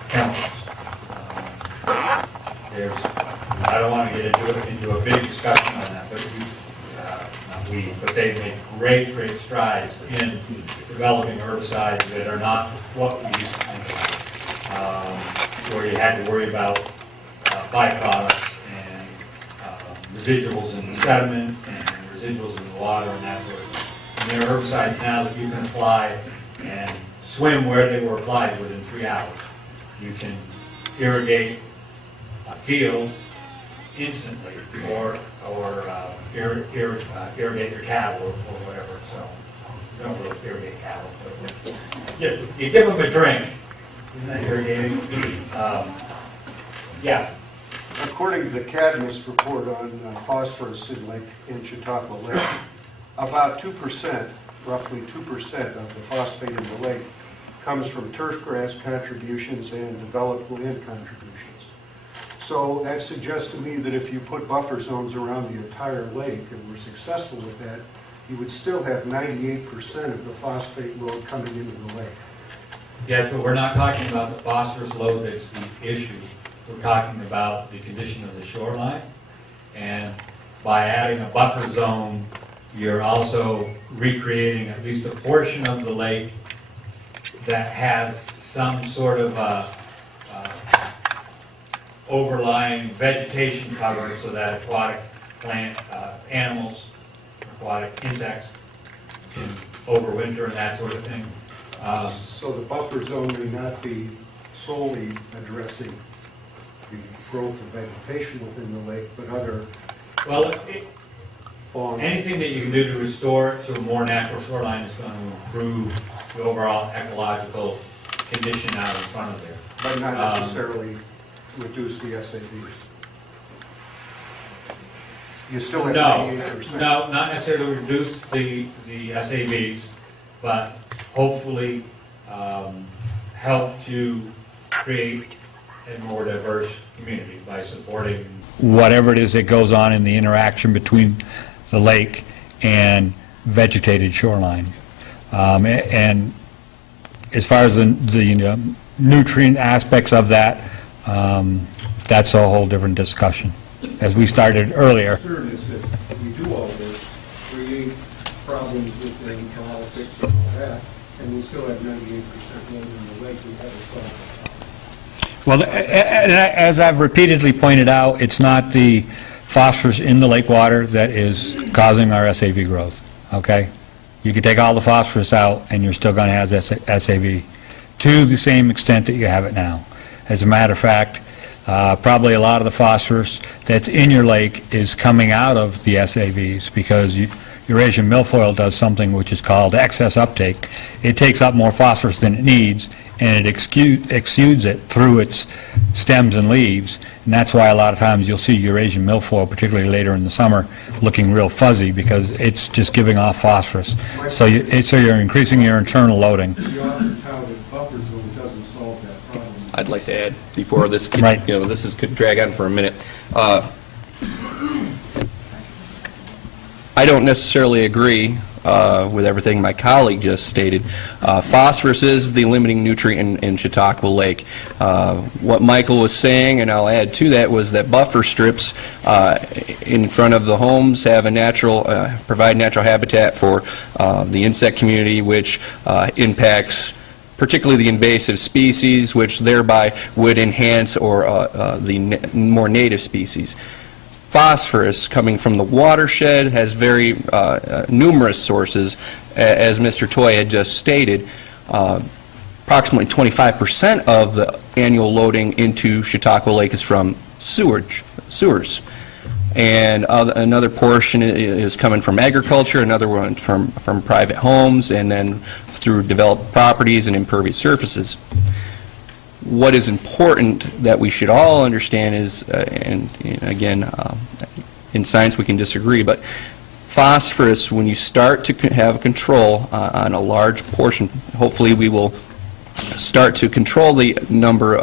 chemicals. I don't want to get into a big discussion on that, but but they've made great strides in developing herbicides that are not what we used to think about, where you had to worry about byproducts and residuals in the sediment and residuals in the water and that sort of thing. And there are herbicides now that you can apply and swim where they were applied within 3 hours. You can irrigate a field instantly, or irrigate your cattle or whatever. So you don't really irrigate cattle, but you give them a drink. Isn't that irrigating? Yes. According to the Cadmus report on phosphorus in Chautauqua Lake, about 2%, roughly 2% of the phosphate in the lake comes from turf grass contributions and developed land contributions. So that suggests to me that if you put buffer zones around the entire lake and were successful with that, you would still have 98% of the phosphate load coming into the lake. Yes, but we're not talking about the phosphorus load that's the issue. We're talking about the condition of the shoreline. And by adding a buffer zone, you're also recreating at least a portion of the lake that has some sort of overlying vegetation cover, so that aquatic plant animals, aquatic insects can overwinter and that sort of thing. So the buffer zone may not be solely addressing the growth of vegetation within the lake, but other... Well, fauna. Anything that you can do to restore it to a more natural shoreline is going to improve the overall ecological condition out in front of there. But not necessarily reduce the SAVs. You still have No, 98%. no, not necessarily reduce the SAVs, but hopefully help to create a more diverse community by supporting whatever it is that goes on in the interaction between the lake and vegetated shoreline. And as far as the nutrient aspects of that, that's a whole different discussion. As we started earlier, concern is that we do all this, create problems with the politics and all that, and we still have 98% loaded in the lake. We haven't solved that problem. well, as I've repeatedly pointed out, it's not the phosphorus in the lake water that is causing our SAV growth, okay? You can take all the phosphorus out and you're still going to have SAV to the same extent that you have it now. As a matter of fact, probably a lot of the phosphorus that's in your lake is coming out of the SAVs because Eurasian milfoil does something which is called excess uptake. It takes up more phosphorus than it needs, and it exudes it through its stems and leaves, and that's why a lot of times you'll see Eurasian milfoil, particularly later in the summer, looking real fuzzy because it's just giving off phosphorus. So you're increasing your internal loading. The often touted buffer zone doesn't solve that problem. I'd like to add, before this could, Right. this could drag on for a minute. I don't necessarily agree with everything my colleague just stated. Phosphorus is the limiting nutrient in Chautauqua Lake. What Michael was saying, and I'll add to that, was that buffer strips in front of the homes have a natural, provide natural habitat for the insect community, which impacts particularly the invasive species, which thereby would enhance or the more native species. Phosphorus coming from the watershed has very numerous sources, as Mr. Toy had just stated. Approximately 25% of the annual loading into Chautauqua Lake is from sewers. And another portion is coming from agriculture, another one from private homes, and then through developed properties and impervious surfaces. What is important that we should all understand is, and again, in science we can disagree, but phosphorus, when you start to have control on a large portion, hopefully we will start to control the number,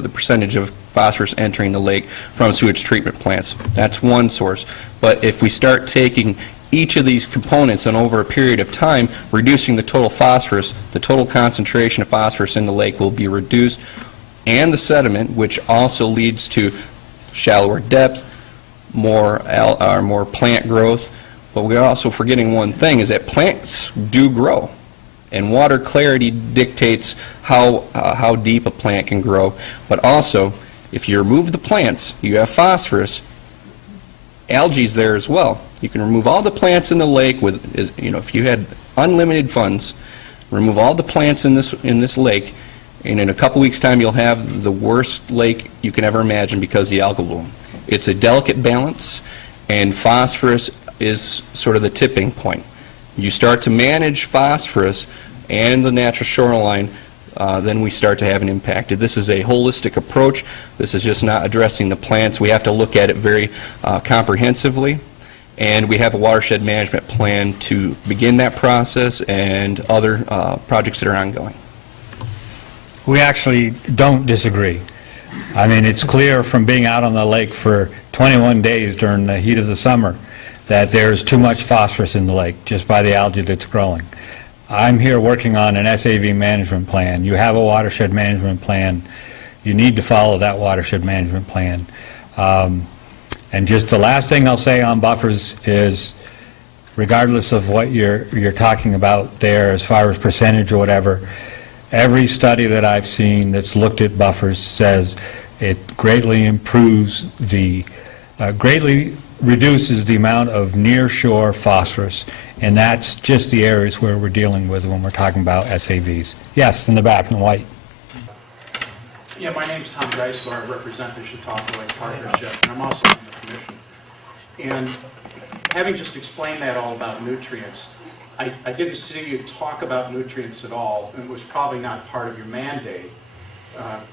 the percentage of phosphorus entering the lake from sewage treatment plants. That's one source. But if we start taking each of these components and over a period of time, reducing the total phosphorus, the total concentration of phosphorus in the lake will be reduced, and the sediment, which also leads to shallower depth, more plant growth. But we're also forgetting one thing, is that plants do grow. And water clarity dictates how deep a plant can grow. But also, if you remove the plants, you have phosphorus, algae's there as well. You can remove all the plants in the lake with, if you had unlimited funds, remove all the plants in this lake, and in a couple weeks' time you'll have the worst lake you can ever imagine because of the algal bloom. It's a delicate balance, and phosphorus is sort of the tipping point. You start to manage phosphorus and the natural shoreline, then we start to have an impact. This is a holistic approach. This is just not addressing the plants. We have to look at it very comprehensively, and we have a watershed management plan to begin that process and other projects that are ongoing. we actually don't disagree. I mean, it's clear from being out on the lake for 21 days during the heat of the summer that there's too much phosphorus in the lake just by the algae that's growing. I'm here working on an SAV management plan. You have a watershed management plan. You need to follow that watershed management plan. And just the last thing I'll say on buffers is, regardless of what you're talking about there as far as percentage or whatever, every study that I've seen that's looked at buffers says it greatly improves the, greatly reduces the amount of near-shore phosphorus, and that's just the areas where we're dealing with when we're talking about SAVs. Yes, in the back in white. Yeah, my name's Tom Geisler. I represent the Chautauqua Lake Partnership, and I'm also on the commission. And having just explained that all about nutrients, I didn't see you talk about nutrients at all, and it was probably not part of your mandate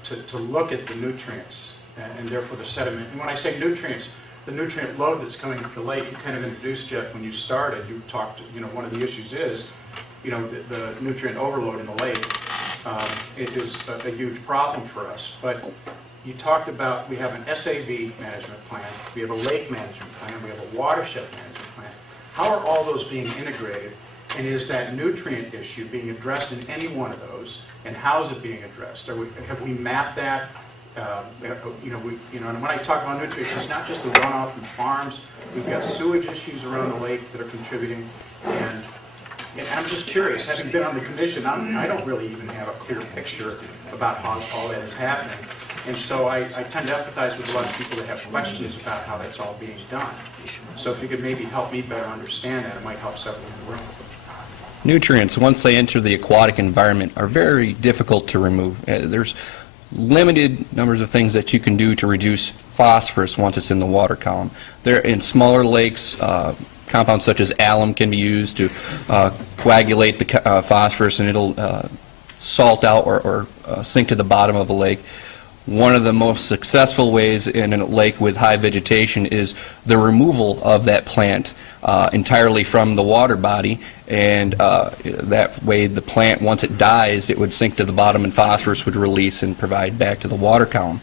to look at the nutrients and therefore the sediment. And when I say nutrients, the nutrient load that's coming from the lake, you kind of introduced, Jeff, when you started. You talked, one of the issues is, the nutrient overload in the lake. It is a huge problem for us. But you talked about, we have an SAV management plan, we have a lake management plan, we have a watershed management plan. How are all those being integrated? And is that nutrient issue being addressed in any one of those? And how is it being addressed? Have we mapped that? And when I talk about nutrients, it's not just the runoff from farms. We've got sewage issues around the lake that are contributing. And I'm just curious, having been on the commission, I don't really even have a clear picture about how all that is happening. And so I tend to empathize with a lot of people that have questions about how that's all being done. So if you could maybe help me better understand that, it might help several in the room. Nutrients, once they enter the aquatic environment, are very difficult to remove. There's limited numbers of things that you can do to reduce phosphorus once it's in the water column. There, in smaller lakes, compounds such as alum can be used to coagulate the phosphorus, and it'll salt out or sink to the bottom of a lake. One of the most successful ways in a lake with high vegetation is the removal of that plant entirely from the water body, and that way the plant, once it dies, it would sink to the bottom and phosphorus would release and provide back to the water column.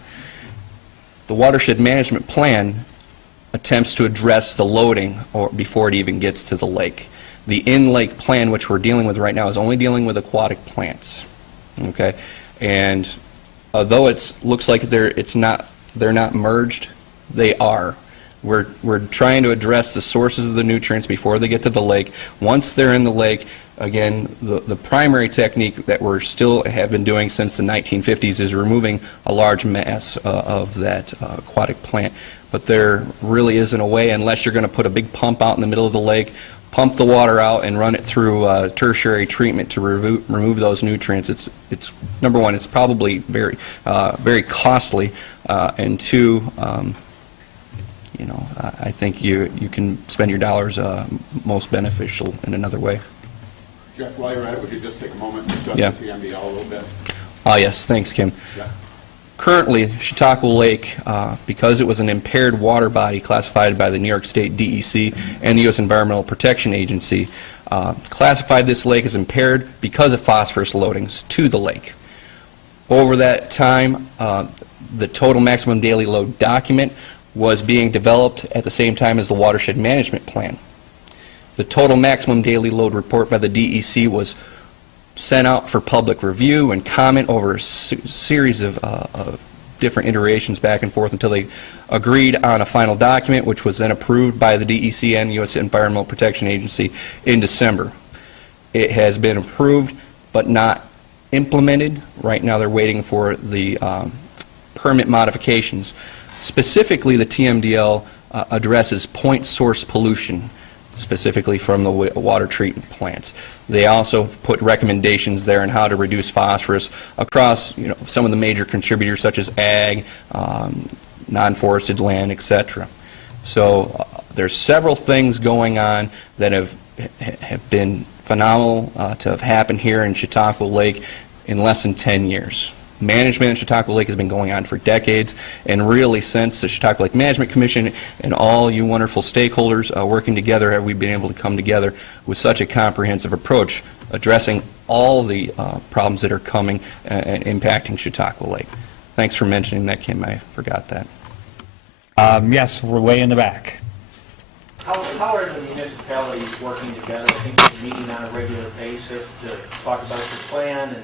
The watershed management plan attempts to address the loading before it even gets to the lake. The in-lake plan, which we're dealing with right now, is only dealing with aquatic plants. Okay, and although it looks like they're not merged, they are. We're trying to address the sources of the nutrients before they get to the lake. Once they're in the lake, again, the primary technique that we still have been doing since the 1950s is removing a large mass of that aquatic plant. But there really isn't a way, unless you're going to put a big pump out in the middle of the lake, pump the water out and run it through tertiary treatment to remove those nutrients. It's number one, it's probably very costly, and two, I think you can spend your dollars most beneficial in another way. Jeff, while you're at it, would you just take a moment and discuss Yeah. the TMDL a little bit? Yes, thanks, Kim. Yeah. Currently, Chautauqua Lake, because it was an impaired water body classified by the New York State DEC and the U.S. Environmental Protection Agency, classified this lake as impaired because of phosphorus loadings to the lake. Over that time, the total maximum daily load document was being developed at the same time as the watershed management plan. The total maximum daily load report by the DEC was sent out for public review and comment over a series of different iterations back and forth until they agreed on a final document, which was then approved by the DEC and the U.S. Environmental Protection Agency in December. It has been approved but not implemented. Right now they're waiting for the permit modifications. Specifically, the TMDL addresses point source pollution, specifically from the water treatment plants. They also put recommendations there on how to reduce phosphorus across some of the major contributors such as ag, non-forested land, etc. So there's several things going on that have been phenomenal to have happened here in Chautauqua Lake in less than 10 years. Management in Chautauqua Lake has been going on for decades, and really since the Chautauqua Lake Management Commission and all you wonderful stakeholders working together have we been able to come together with such a comprehensive approach addressing all the problems that are coming and impacting Chautauqua Lake. Thanks for mentioning that, Kim. I forgot that. Yes, we're way in the back. How are the municipalities working together? I think they're meeting on a regular basis to talk about your plan, and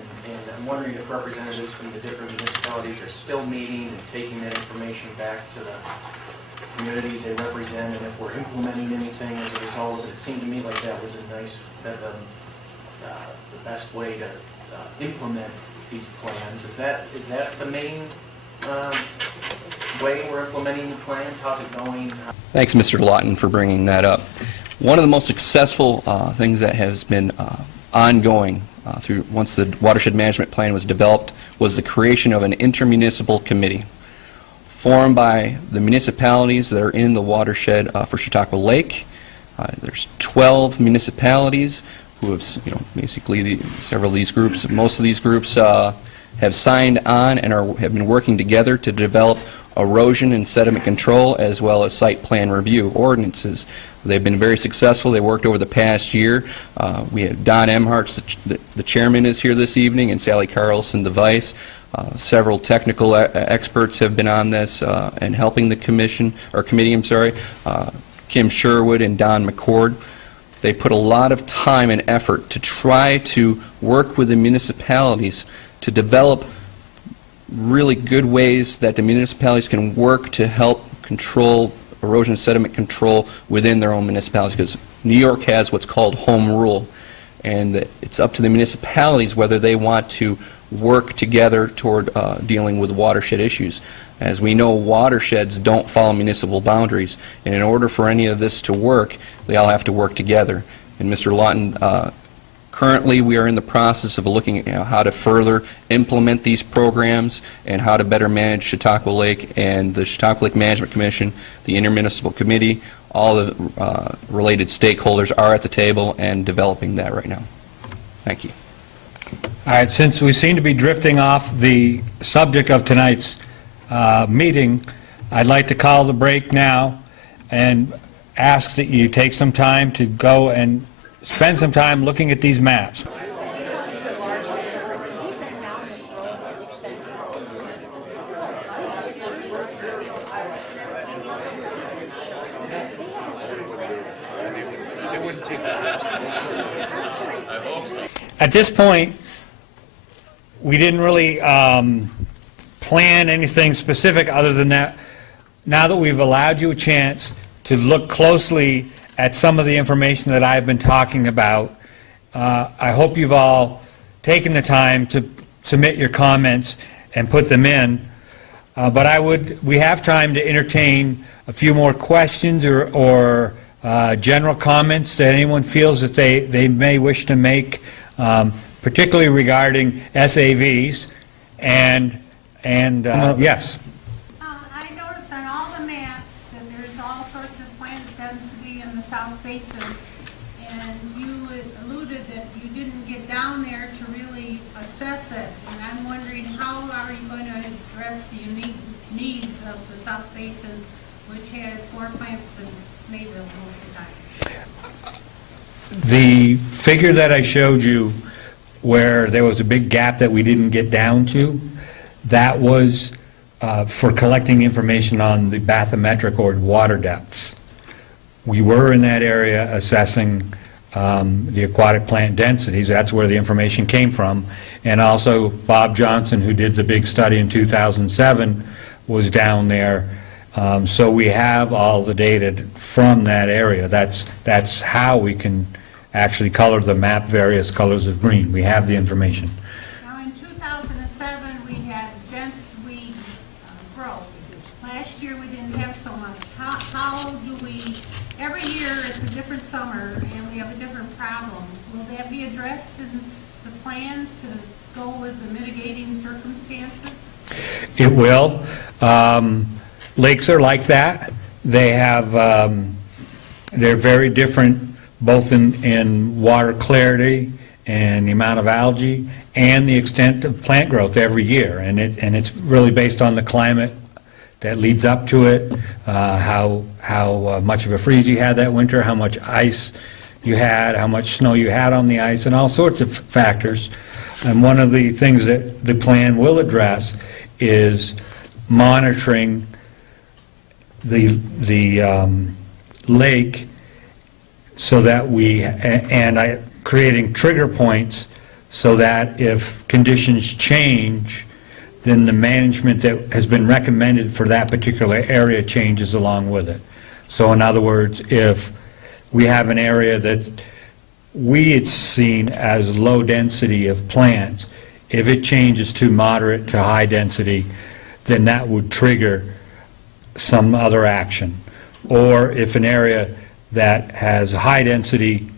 I'm wondering if representatives from the different municipalities are still meeting and taking that information back to the communities they represent, and if we're implementing anything as a result of it. It seemed to me like that was the best way to implement these plans. Is that the main way we're implementing the plans? How's it going? Thanks, Mr. Lawton, for bringing that up. One of the most successful things that has been ongoing once the watershed management plan was developed was the creation of an intermunicipal committee. formed by the municipalities that are in the watershed for Chautauqua Lake. There's 12 municipalities who have, basically several of these groups, most of these groups have signed on and have been working together to develop erosion and sediment control as well as site plan review ordinances. They've been very successful. They worked over the past year. We have Don Emhardt, the chairman, is here this evening, and Sally Carlson, the vice. Several technical experts have been on this and helping the committee. Kim Sherwood and Don McCord. They put a lot of time and effort to try to work with the municipalities to develop really good ways that the municipalities can work to help control erosion and sediment control within their own municipalities, because New York has what's called home rule, and it's up to the municipalities whether they want to work together toward dealing with watershed issues. As we know, watersheds don't follow municipal boundaries, and in order for any of this to work, they all have to work together. And Mr. Lawton, currently we are in the process of looking at how to further implement these programs and how to better manage Chautauqua Lake, and the Chautauqua Lake Management Commission, the Intermunicipal Committee, all the related stakeholders are at the table and developing that right now. Thank you. All right, since we seem to be drifting off the subject of tonight's meeting, I'd like to call the break now and ask that you take some time to go and spend some time looking at these maps. At this point, we didn't really plan anything specific other than that. Now that we've allowed you a chance to look closely at some of the information that I've been talking about, I hope you've all taken the time to submit your comments and put them in. But we have time to entertain a few more questions or general comments that anyone feels that they may wish to make, particularly regarding SAVs and yes. I noticed on all the maps that there's all sorts of plant density in the South Basin, and you alluded that you didn't get down there to really assess it, and I'm wondering how are you going to address the unique needs of the South Basin, which has more plants than Mayville most of the time? The figure that I showed you where there was a big gap that we didn't get down to, that was for collecting information on the bathymetric or water depths. We were in that area assessing the aquatic plant densities. That's where the information came from. And also Bob Johnson, who did the big study in 2007, was down there. So we have all the data from that area. That's how we can actually color the map various colors of green. We have the information. Now, in 2007, we had dense weed growth. Last year, we didn't have so much. How do we, every year it's a different summer, and we have a different problem. Will that be addressed in the plan to go with the mitigating circumstances? It will. Lakes are like that. They have, they're very different both in water clarity and the amount of algae and the extent of plant growth every year. And it's really based on the climate that leads up to it, how much of a freeze you had that winter, how much ice you had, how much snow you had on the ice, and all sorts of factors. And one of the things that the plan will address is monitoring the lake, so that creating trigger points so that if conditions change, then the management that has been recommended for that particular area changes along with it. So in other words, if we have an area that we had seen as low density of plants, if it changes to moderate to high density, then that would trigger some other action. Or if an area that has high density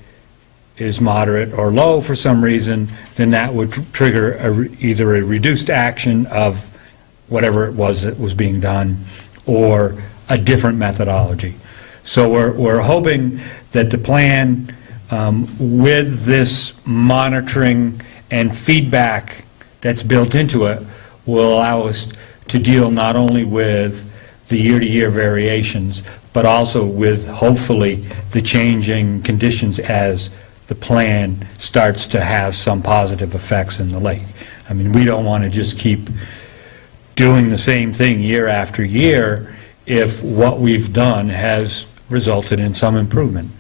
is moderate or low for some reason, then that would trigger either a reduced action of whatever it was that was being done, or a different methodology. So we're hoping that the plan, with this monitoring and feedback that's built into it, will allow us to deal not only with the year-to-year variations, but also with, hopefully, the changing conditions as the plan starts to have some positive effects in the lake. I mean, we don't want to just keep doing the same thing year after year if what we've done has resulted in some improvement.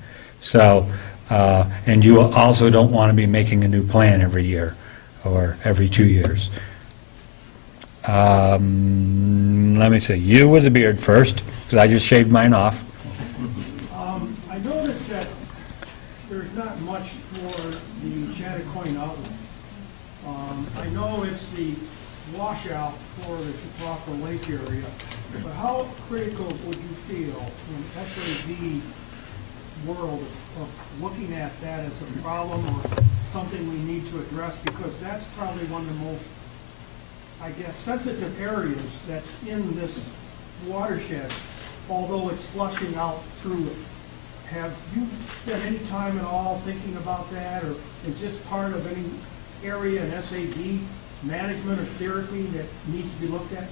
So, and you also don't want to be making a new plan every year or every 2 years. Let me see, you with the beard first, because I just shaved mine off. I noticed that there's not much for the Chautauqua outlet. I know it's the washout for the Chautauqua Lake area, but how critical would you feel in SAV world of looking at that as a problem or something we need to address? Because that's probably one of the most, I guess, sensitive areas that's in this watershed, although it's flushing out through it. Have you spent any time at all thinking about that, or is just part of any area in SAD management or therapy that needs to be looked at?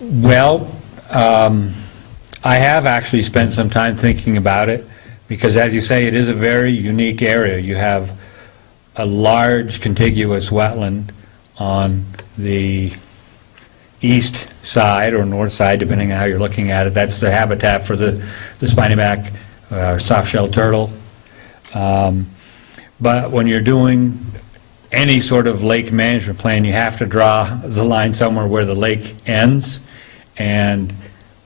Well, I have actually spent some time thinking about it, because as you say, it is a very unique area. You have a large contiguous wetland on the east side or north side, depending on how you're looking at it. That's the habitat for the spiny-back soft-shell turtle. But when you're doing any sort of lake management plan, you have to draw the line somewhere where the lake ends, and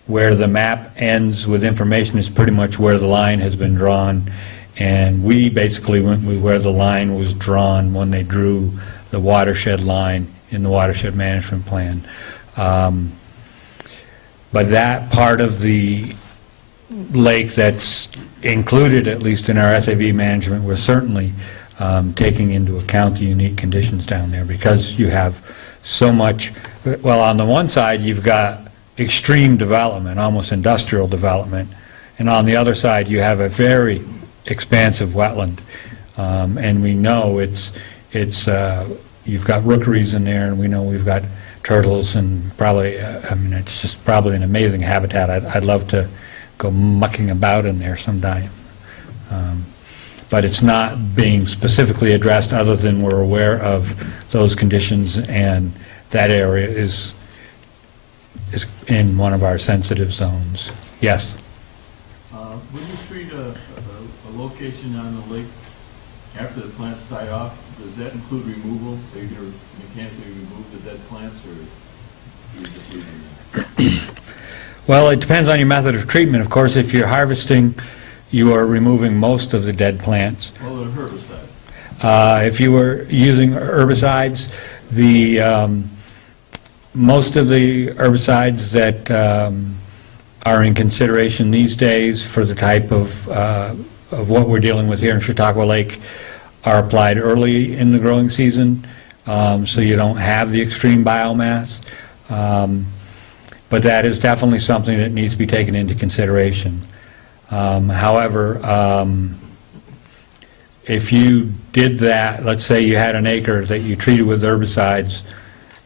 where the map ends with information is pretty much where the line has been drawn. And we basically went with where the line was drawn when they drew the watershed line in the watershed management plan. But that part of the lake that's included, at least in our SAV management, was certainly taking into account the unique conditions down there, because you have so much. Well, on the one side, you've got extreme development, almost industrial development, and on the other side, you have a very expansive wetland. And we know you've got rookeries in there, and we know we've got turtles, and probably, I mean, it's just probably an amazing habitat. I'd love to go mucking about in there sometime. But it's not being specifically addressed, other than we're aware of those conditions, and that area is in one of our sensitive zones. Yes? When you treat a location on the lake after the plants die off, does that include removal? Are you going to mechanically remove the dead plants, or do you just leave them there? Well, it depends on your method of treatment. Of course, if you're harvesting, you are removing most of the dead plants. Well, the herbicide. If you were using herbicides, most of the herbicides that are in consideration these days for the type of what we're dealing with here in Chautauqua Lake are applied early in the growing season, so you don't have the extreme biomass. But that is definitely something that needs to be taken into consideration. However, if you did that, let's say you had an acre that you treated with herbicides,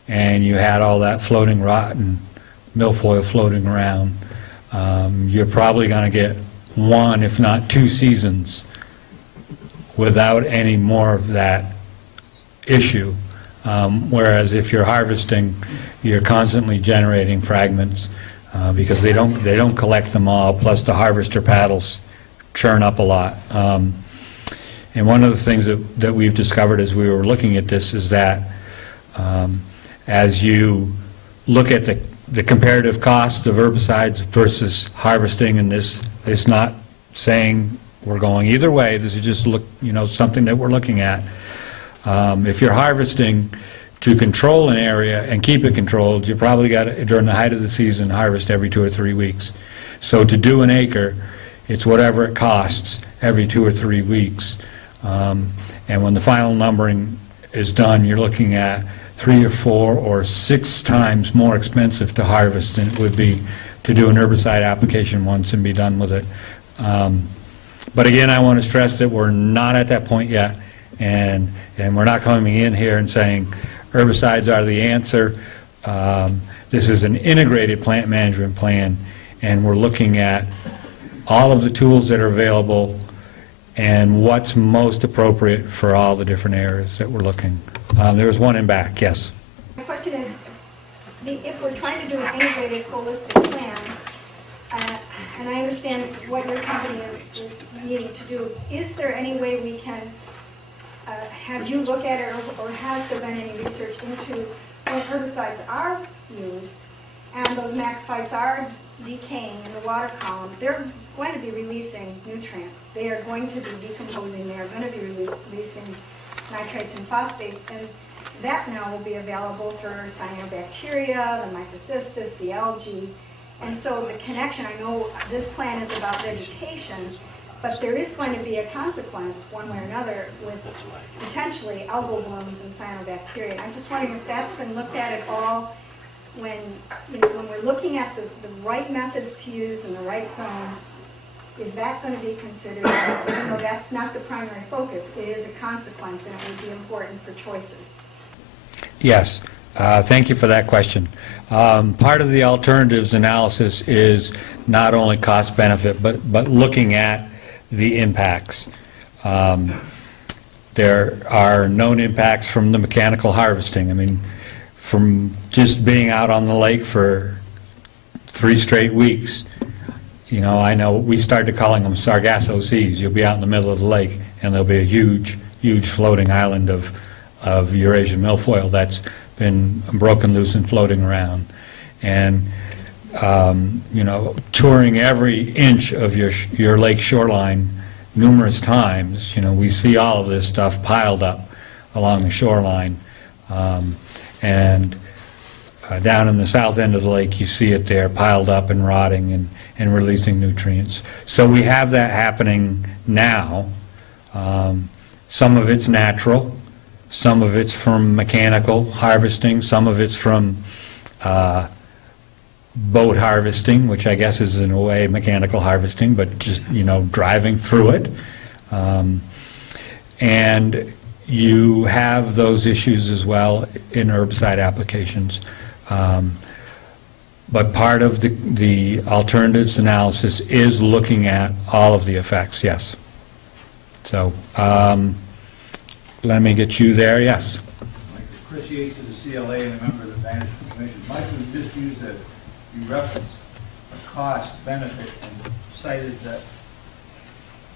and you had all that floating rotten milfoil floating around, you're probably going to get one, if not 2 seasons without any more of that issue. Whereas if you're harvesting, you're constantly generating fragments because they don't collect them all, plus the harvester paddles churn up a lot. And one of the things that we've discovered as we were looking at this is that as you look at the comparative cost of herbicides versus harvesting, and this is not saying we're going either way, this is just something that we're looking at. If you're harvesting to control an area and keep it controlled, you probably got to, during the height of the season, harvest every 2 or 3 weeks. So to do an acre, it's whatever it costs every 2 or 3 weeks. And when the final numbering is done, you're looking at 3 or 4 or 6 times more expensive to harvest than it would be to do an herbicide application once and be done with it. But again, I want to stress that we're not at that point yet, and we're not coming in here and saying herbicides are the answer. This is an integrated plant management plan, and we're looking at all of the tools that are available and what's most appropriate for all the different areas that we're looking. There was one in back, yes. My question is, if we're trying to do an integrated holistic plan, and I understand what your company is needing to do, is there any way we can have you look at it, or has there been any research into when herbicides are used and those macrophytes are decaying in the water column, they're going to be releasing nutrients. They are going to be decomposing. They are going to be releasing nitrates and phosphates, and that now will be available for cyanobacteria, the microcystis, the algae. And so the connection, I know this plan is about vegetation, but there is going to be a consequence one way or another with potentially algal blooms and cyanobacteria. And I'm just wondering if that's been looked at all when, when we're looking at the right methods to use in the right zones. Is that going to be considered? Even though that's not the primary focus, it is a consequence, and it would be important for choices. Yes. Thank you for that question. Part of the alternatives analysis is not only cost benefit, but looking at the impacts. There are known impacts from the mechanical harvesting. I mean, from just being out on the lake for 3 straight weeks, you know, I know we started calling them Sargasso seas. You'll be out in the middle of the lake, and there'll be a huge, huge floating island of Eurasian milfoil that's been broken loose and floating around. And, you know, touring every inch of your lake shoreline numerous times, you know, we see all of this stuff piled up along the shoreline. And down in the south end of the lake, you see it there piled up and rotting and releasing nutrients. So we have that happening now. Some of it's natural, some of it's from mechanical harvesting, some of it's from boat harvesting, which I guess is in a way mechanical harvesting, but just, you know, driving through it. And you have those issues as well in herbicide applications. But part of the alternatives analysis is looking at all of the effects, yes. So let me get you there, yes. Chris Yates of the CLA and a member of the Management Commission. Mike was just used that you referenced a cost benefit and cited that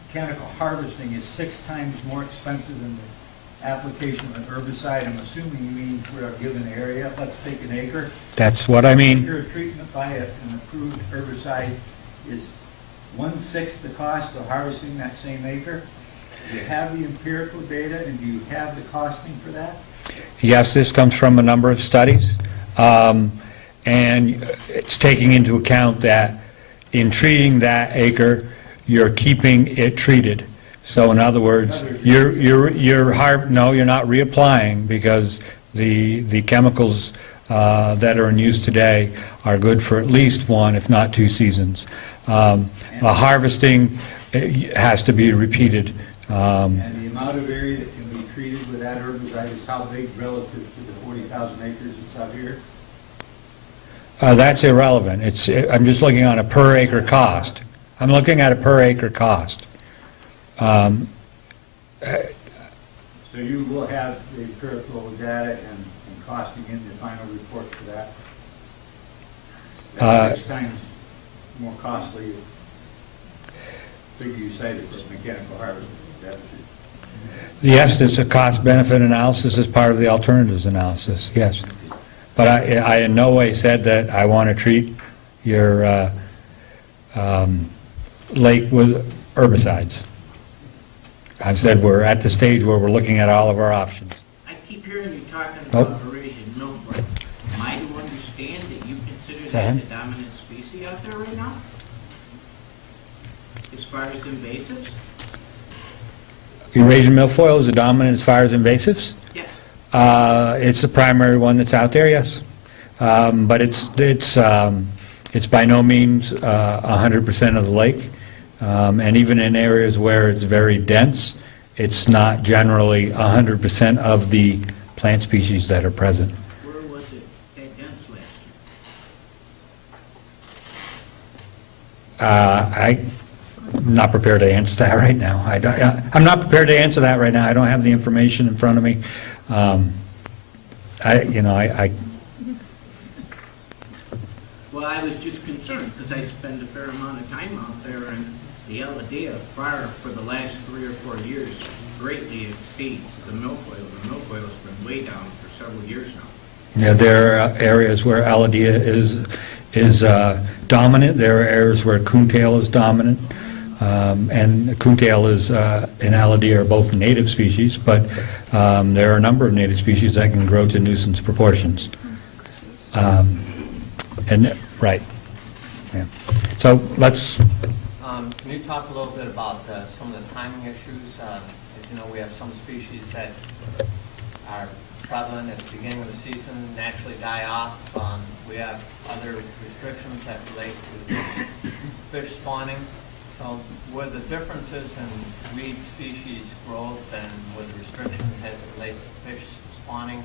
mechanical harvesting is 6 times more expensive than the application of an herbicide. I'm assuming you mean for a given area. Let's take an acre. That's what I mean. An acre of treatment by an approved herbicide is 1/6 the cost of harvesting that same acre. Do you have the empirical data, and do you have the costing for that? Yes, this comes from a number of studies, and it's taking into account that in treating that acre, you're keeping it treated. So in other words, you're not reapplying, because the chemicals that are in use today are good for at least 1, if not 2 seasons. The harvesting has to be repeated. And the amount of area that can be treated with that herbicide is how big relative to the 40,000 acres that's out here? That's irrelevant. I'm just looking on a per acre cost. I'm looking at a per acre cost. So you will have the empirical data and costing in the final report for that? That's 6 times more costly figure you cited for mechanical harvesting. Yes, there's a cost-benefit analysis as part of the alternatives analysis, yes. But I in no way said that I want to treat your lake with herbicides. I've said we're at the stage where we're looking at all of our options. I keep hearing you talking about Eurasian milfoil. Am I to understand that you consider that the dominant species out there right now? As far as invasives? Eurasian milfoil is the dominant as far as invasives? Yes. It's the primary one that's out there, yes. But it's by no means 100% of the lake. And even in areas where it's very dense, it's not generally 100% of the plant species that are present. Where was it that dense last year? I'm not prepared to answer that right now. I'm not prepared to answer that right now. I don't have the information in front of me. Well, I was just concerned because I spend a fair amount of time out there, and the Aladea fire for the last 3 or 4 years greatly exceeds the milfoil. The milfoil's been way down for several years now. Yeah, there are areas where Aladea is dominant. There are areas where coontail is dominant. And coontail and Aladea are both native species, but there are a number of native species that can grow to nuisance proportions. Right. Yeah. So let's. Can you talk a little bit about some of the timing issues? As you know, we have some species that are prevalent at the beginning of the season, naturally die off. We have other restrictions that relate to fish spawning. So with the differences in weed species growth and with restrictions as it relates to fish spawning,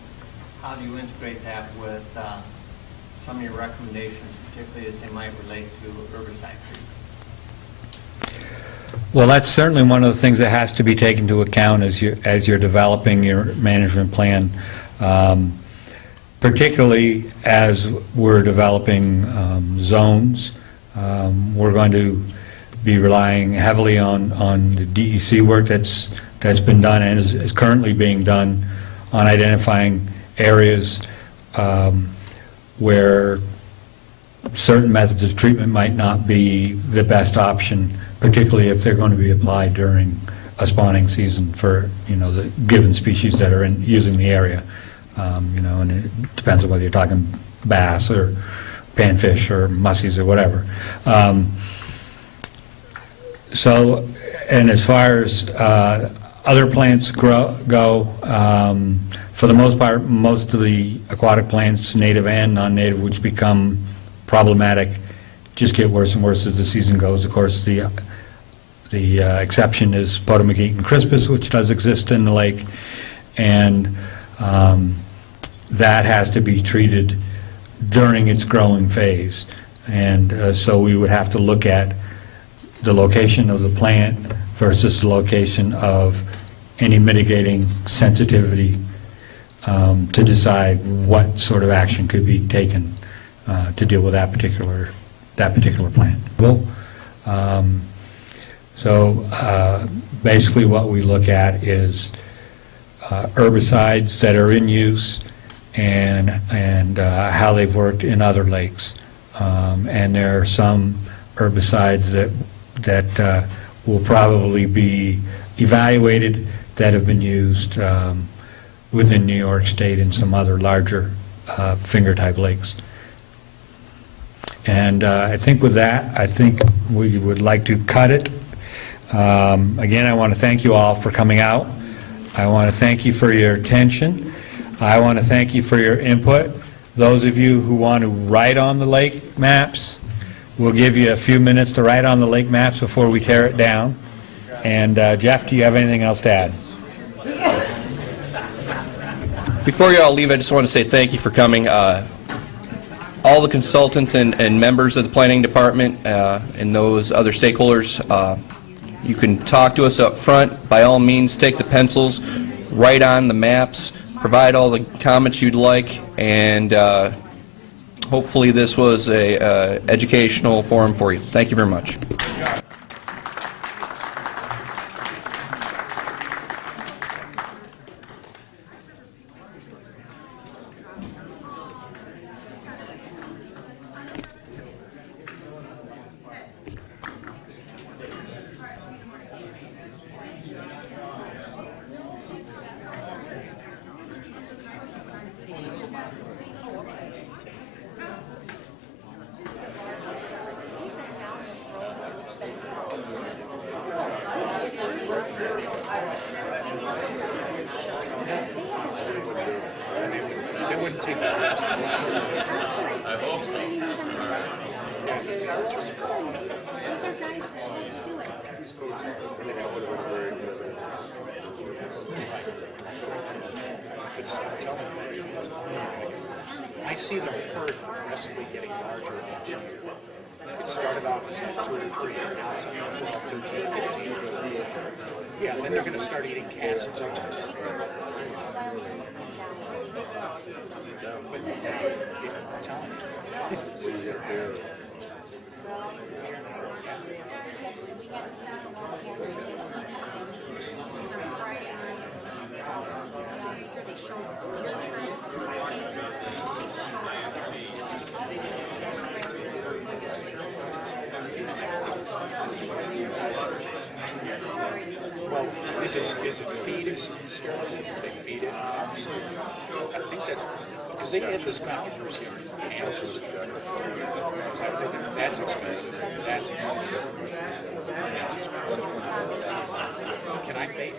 how do you integrate that with some of your recommendations, particularly as they might relate to herbicide treatment? Well, that's certainly one of the things that has to be taken into account as you're developing your management plan, particularly as we're developing zones. We're going to be relying heavily on the DEC work that's been done and is currently being done on identifying areas where certain methods of treatment might not be the best option, particularly if they're going to be applied during a spawning season for the given species that are using the area. And it depends on whether you're talking bass or panfish or muskies or whatever. So, and as far as other plants go, for the most part, most of the aquatic plants, native and non-native, which become problematic, just get worse and worse as the season goes. Of course, the exception is Potamogeton crispus, which does exist in the lake, and that has to be treated during its growing phase. And so we would have to look at the location of the plant versus the location of any mitigating sensitivity to decide what sort of action could be taken to deal with that particular plant. So basically what we look at is herbicides that are in use and how they've worked in other lakes. And there are some herbicides that will probably be evaluated that have been used within New York State and some other larger finger-type lakes. And I think with that, I think we would like to cut it. Again, I want to thank you all for coming out. I want to thank you for your attention. I want to thank you for your input. Those of you who want to write on the lake maps, we'll give you a few minutes to write on the lake maps before we tear it down. And Jeff, do you have anything else to add? Before you all leave, I just want to say thank you for coming. All the consultants and members of the planning department and those other stakeholders, you can talk to us up front. By all means, take the pencils, write on the maps, provide all the comments you'd like, and hopefully this was a educational forum for you. Thank you very much. I hope so. These are guys that always do it. I see the herd progressively getting larger each year. It started off as 2 to 3, now it's up to 12, 13, 15. Yeah, then they're going to start eating cats and dogs. But I'm telling you. Well, is it feed experiment? They feed it? I think that's, because they had this controversy on animals. Because I'm thinking, that's expensive, that's expensive, that's expensive. Can I make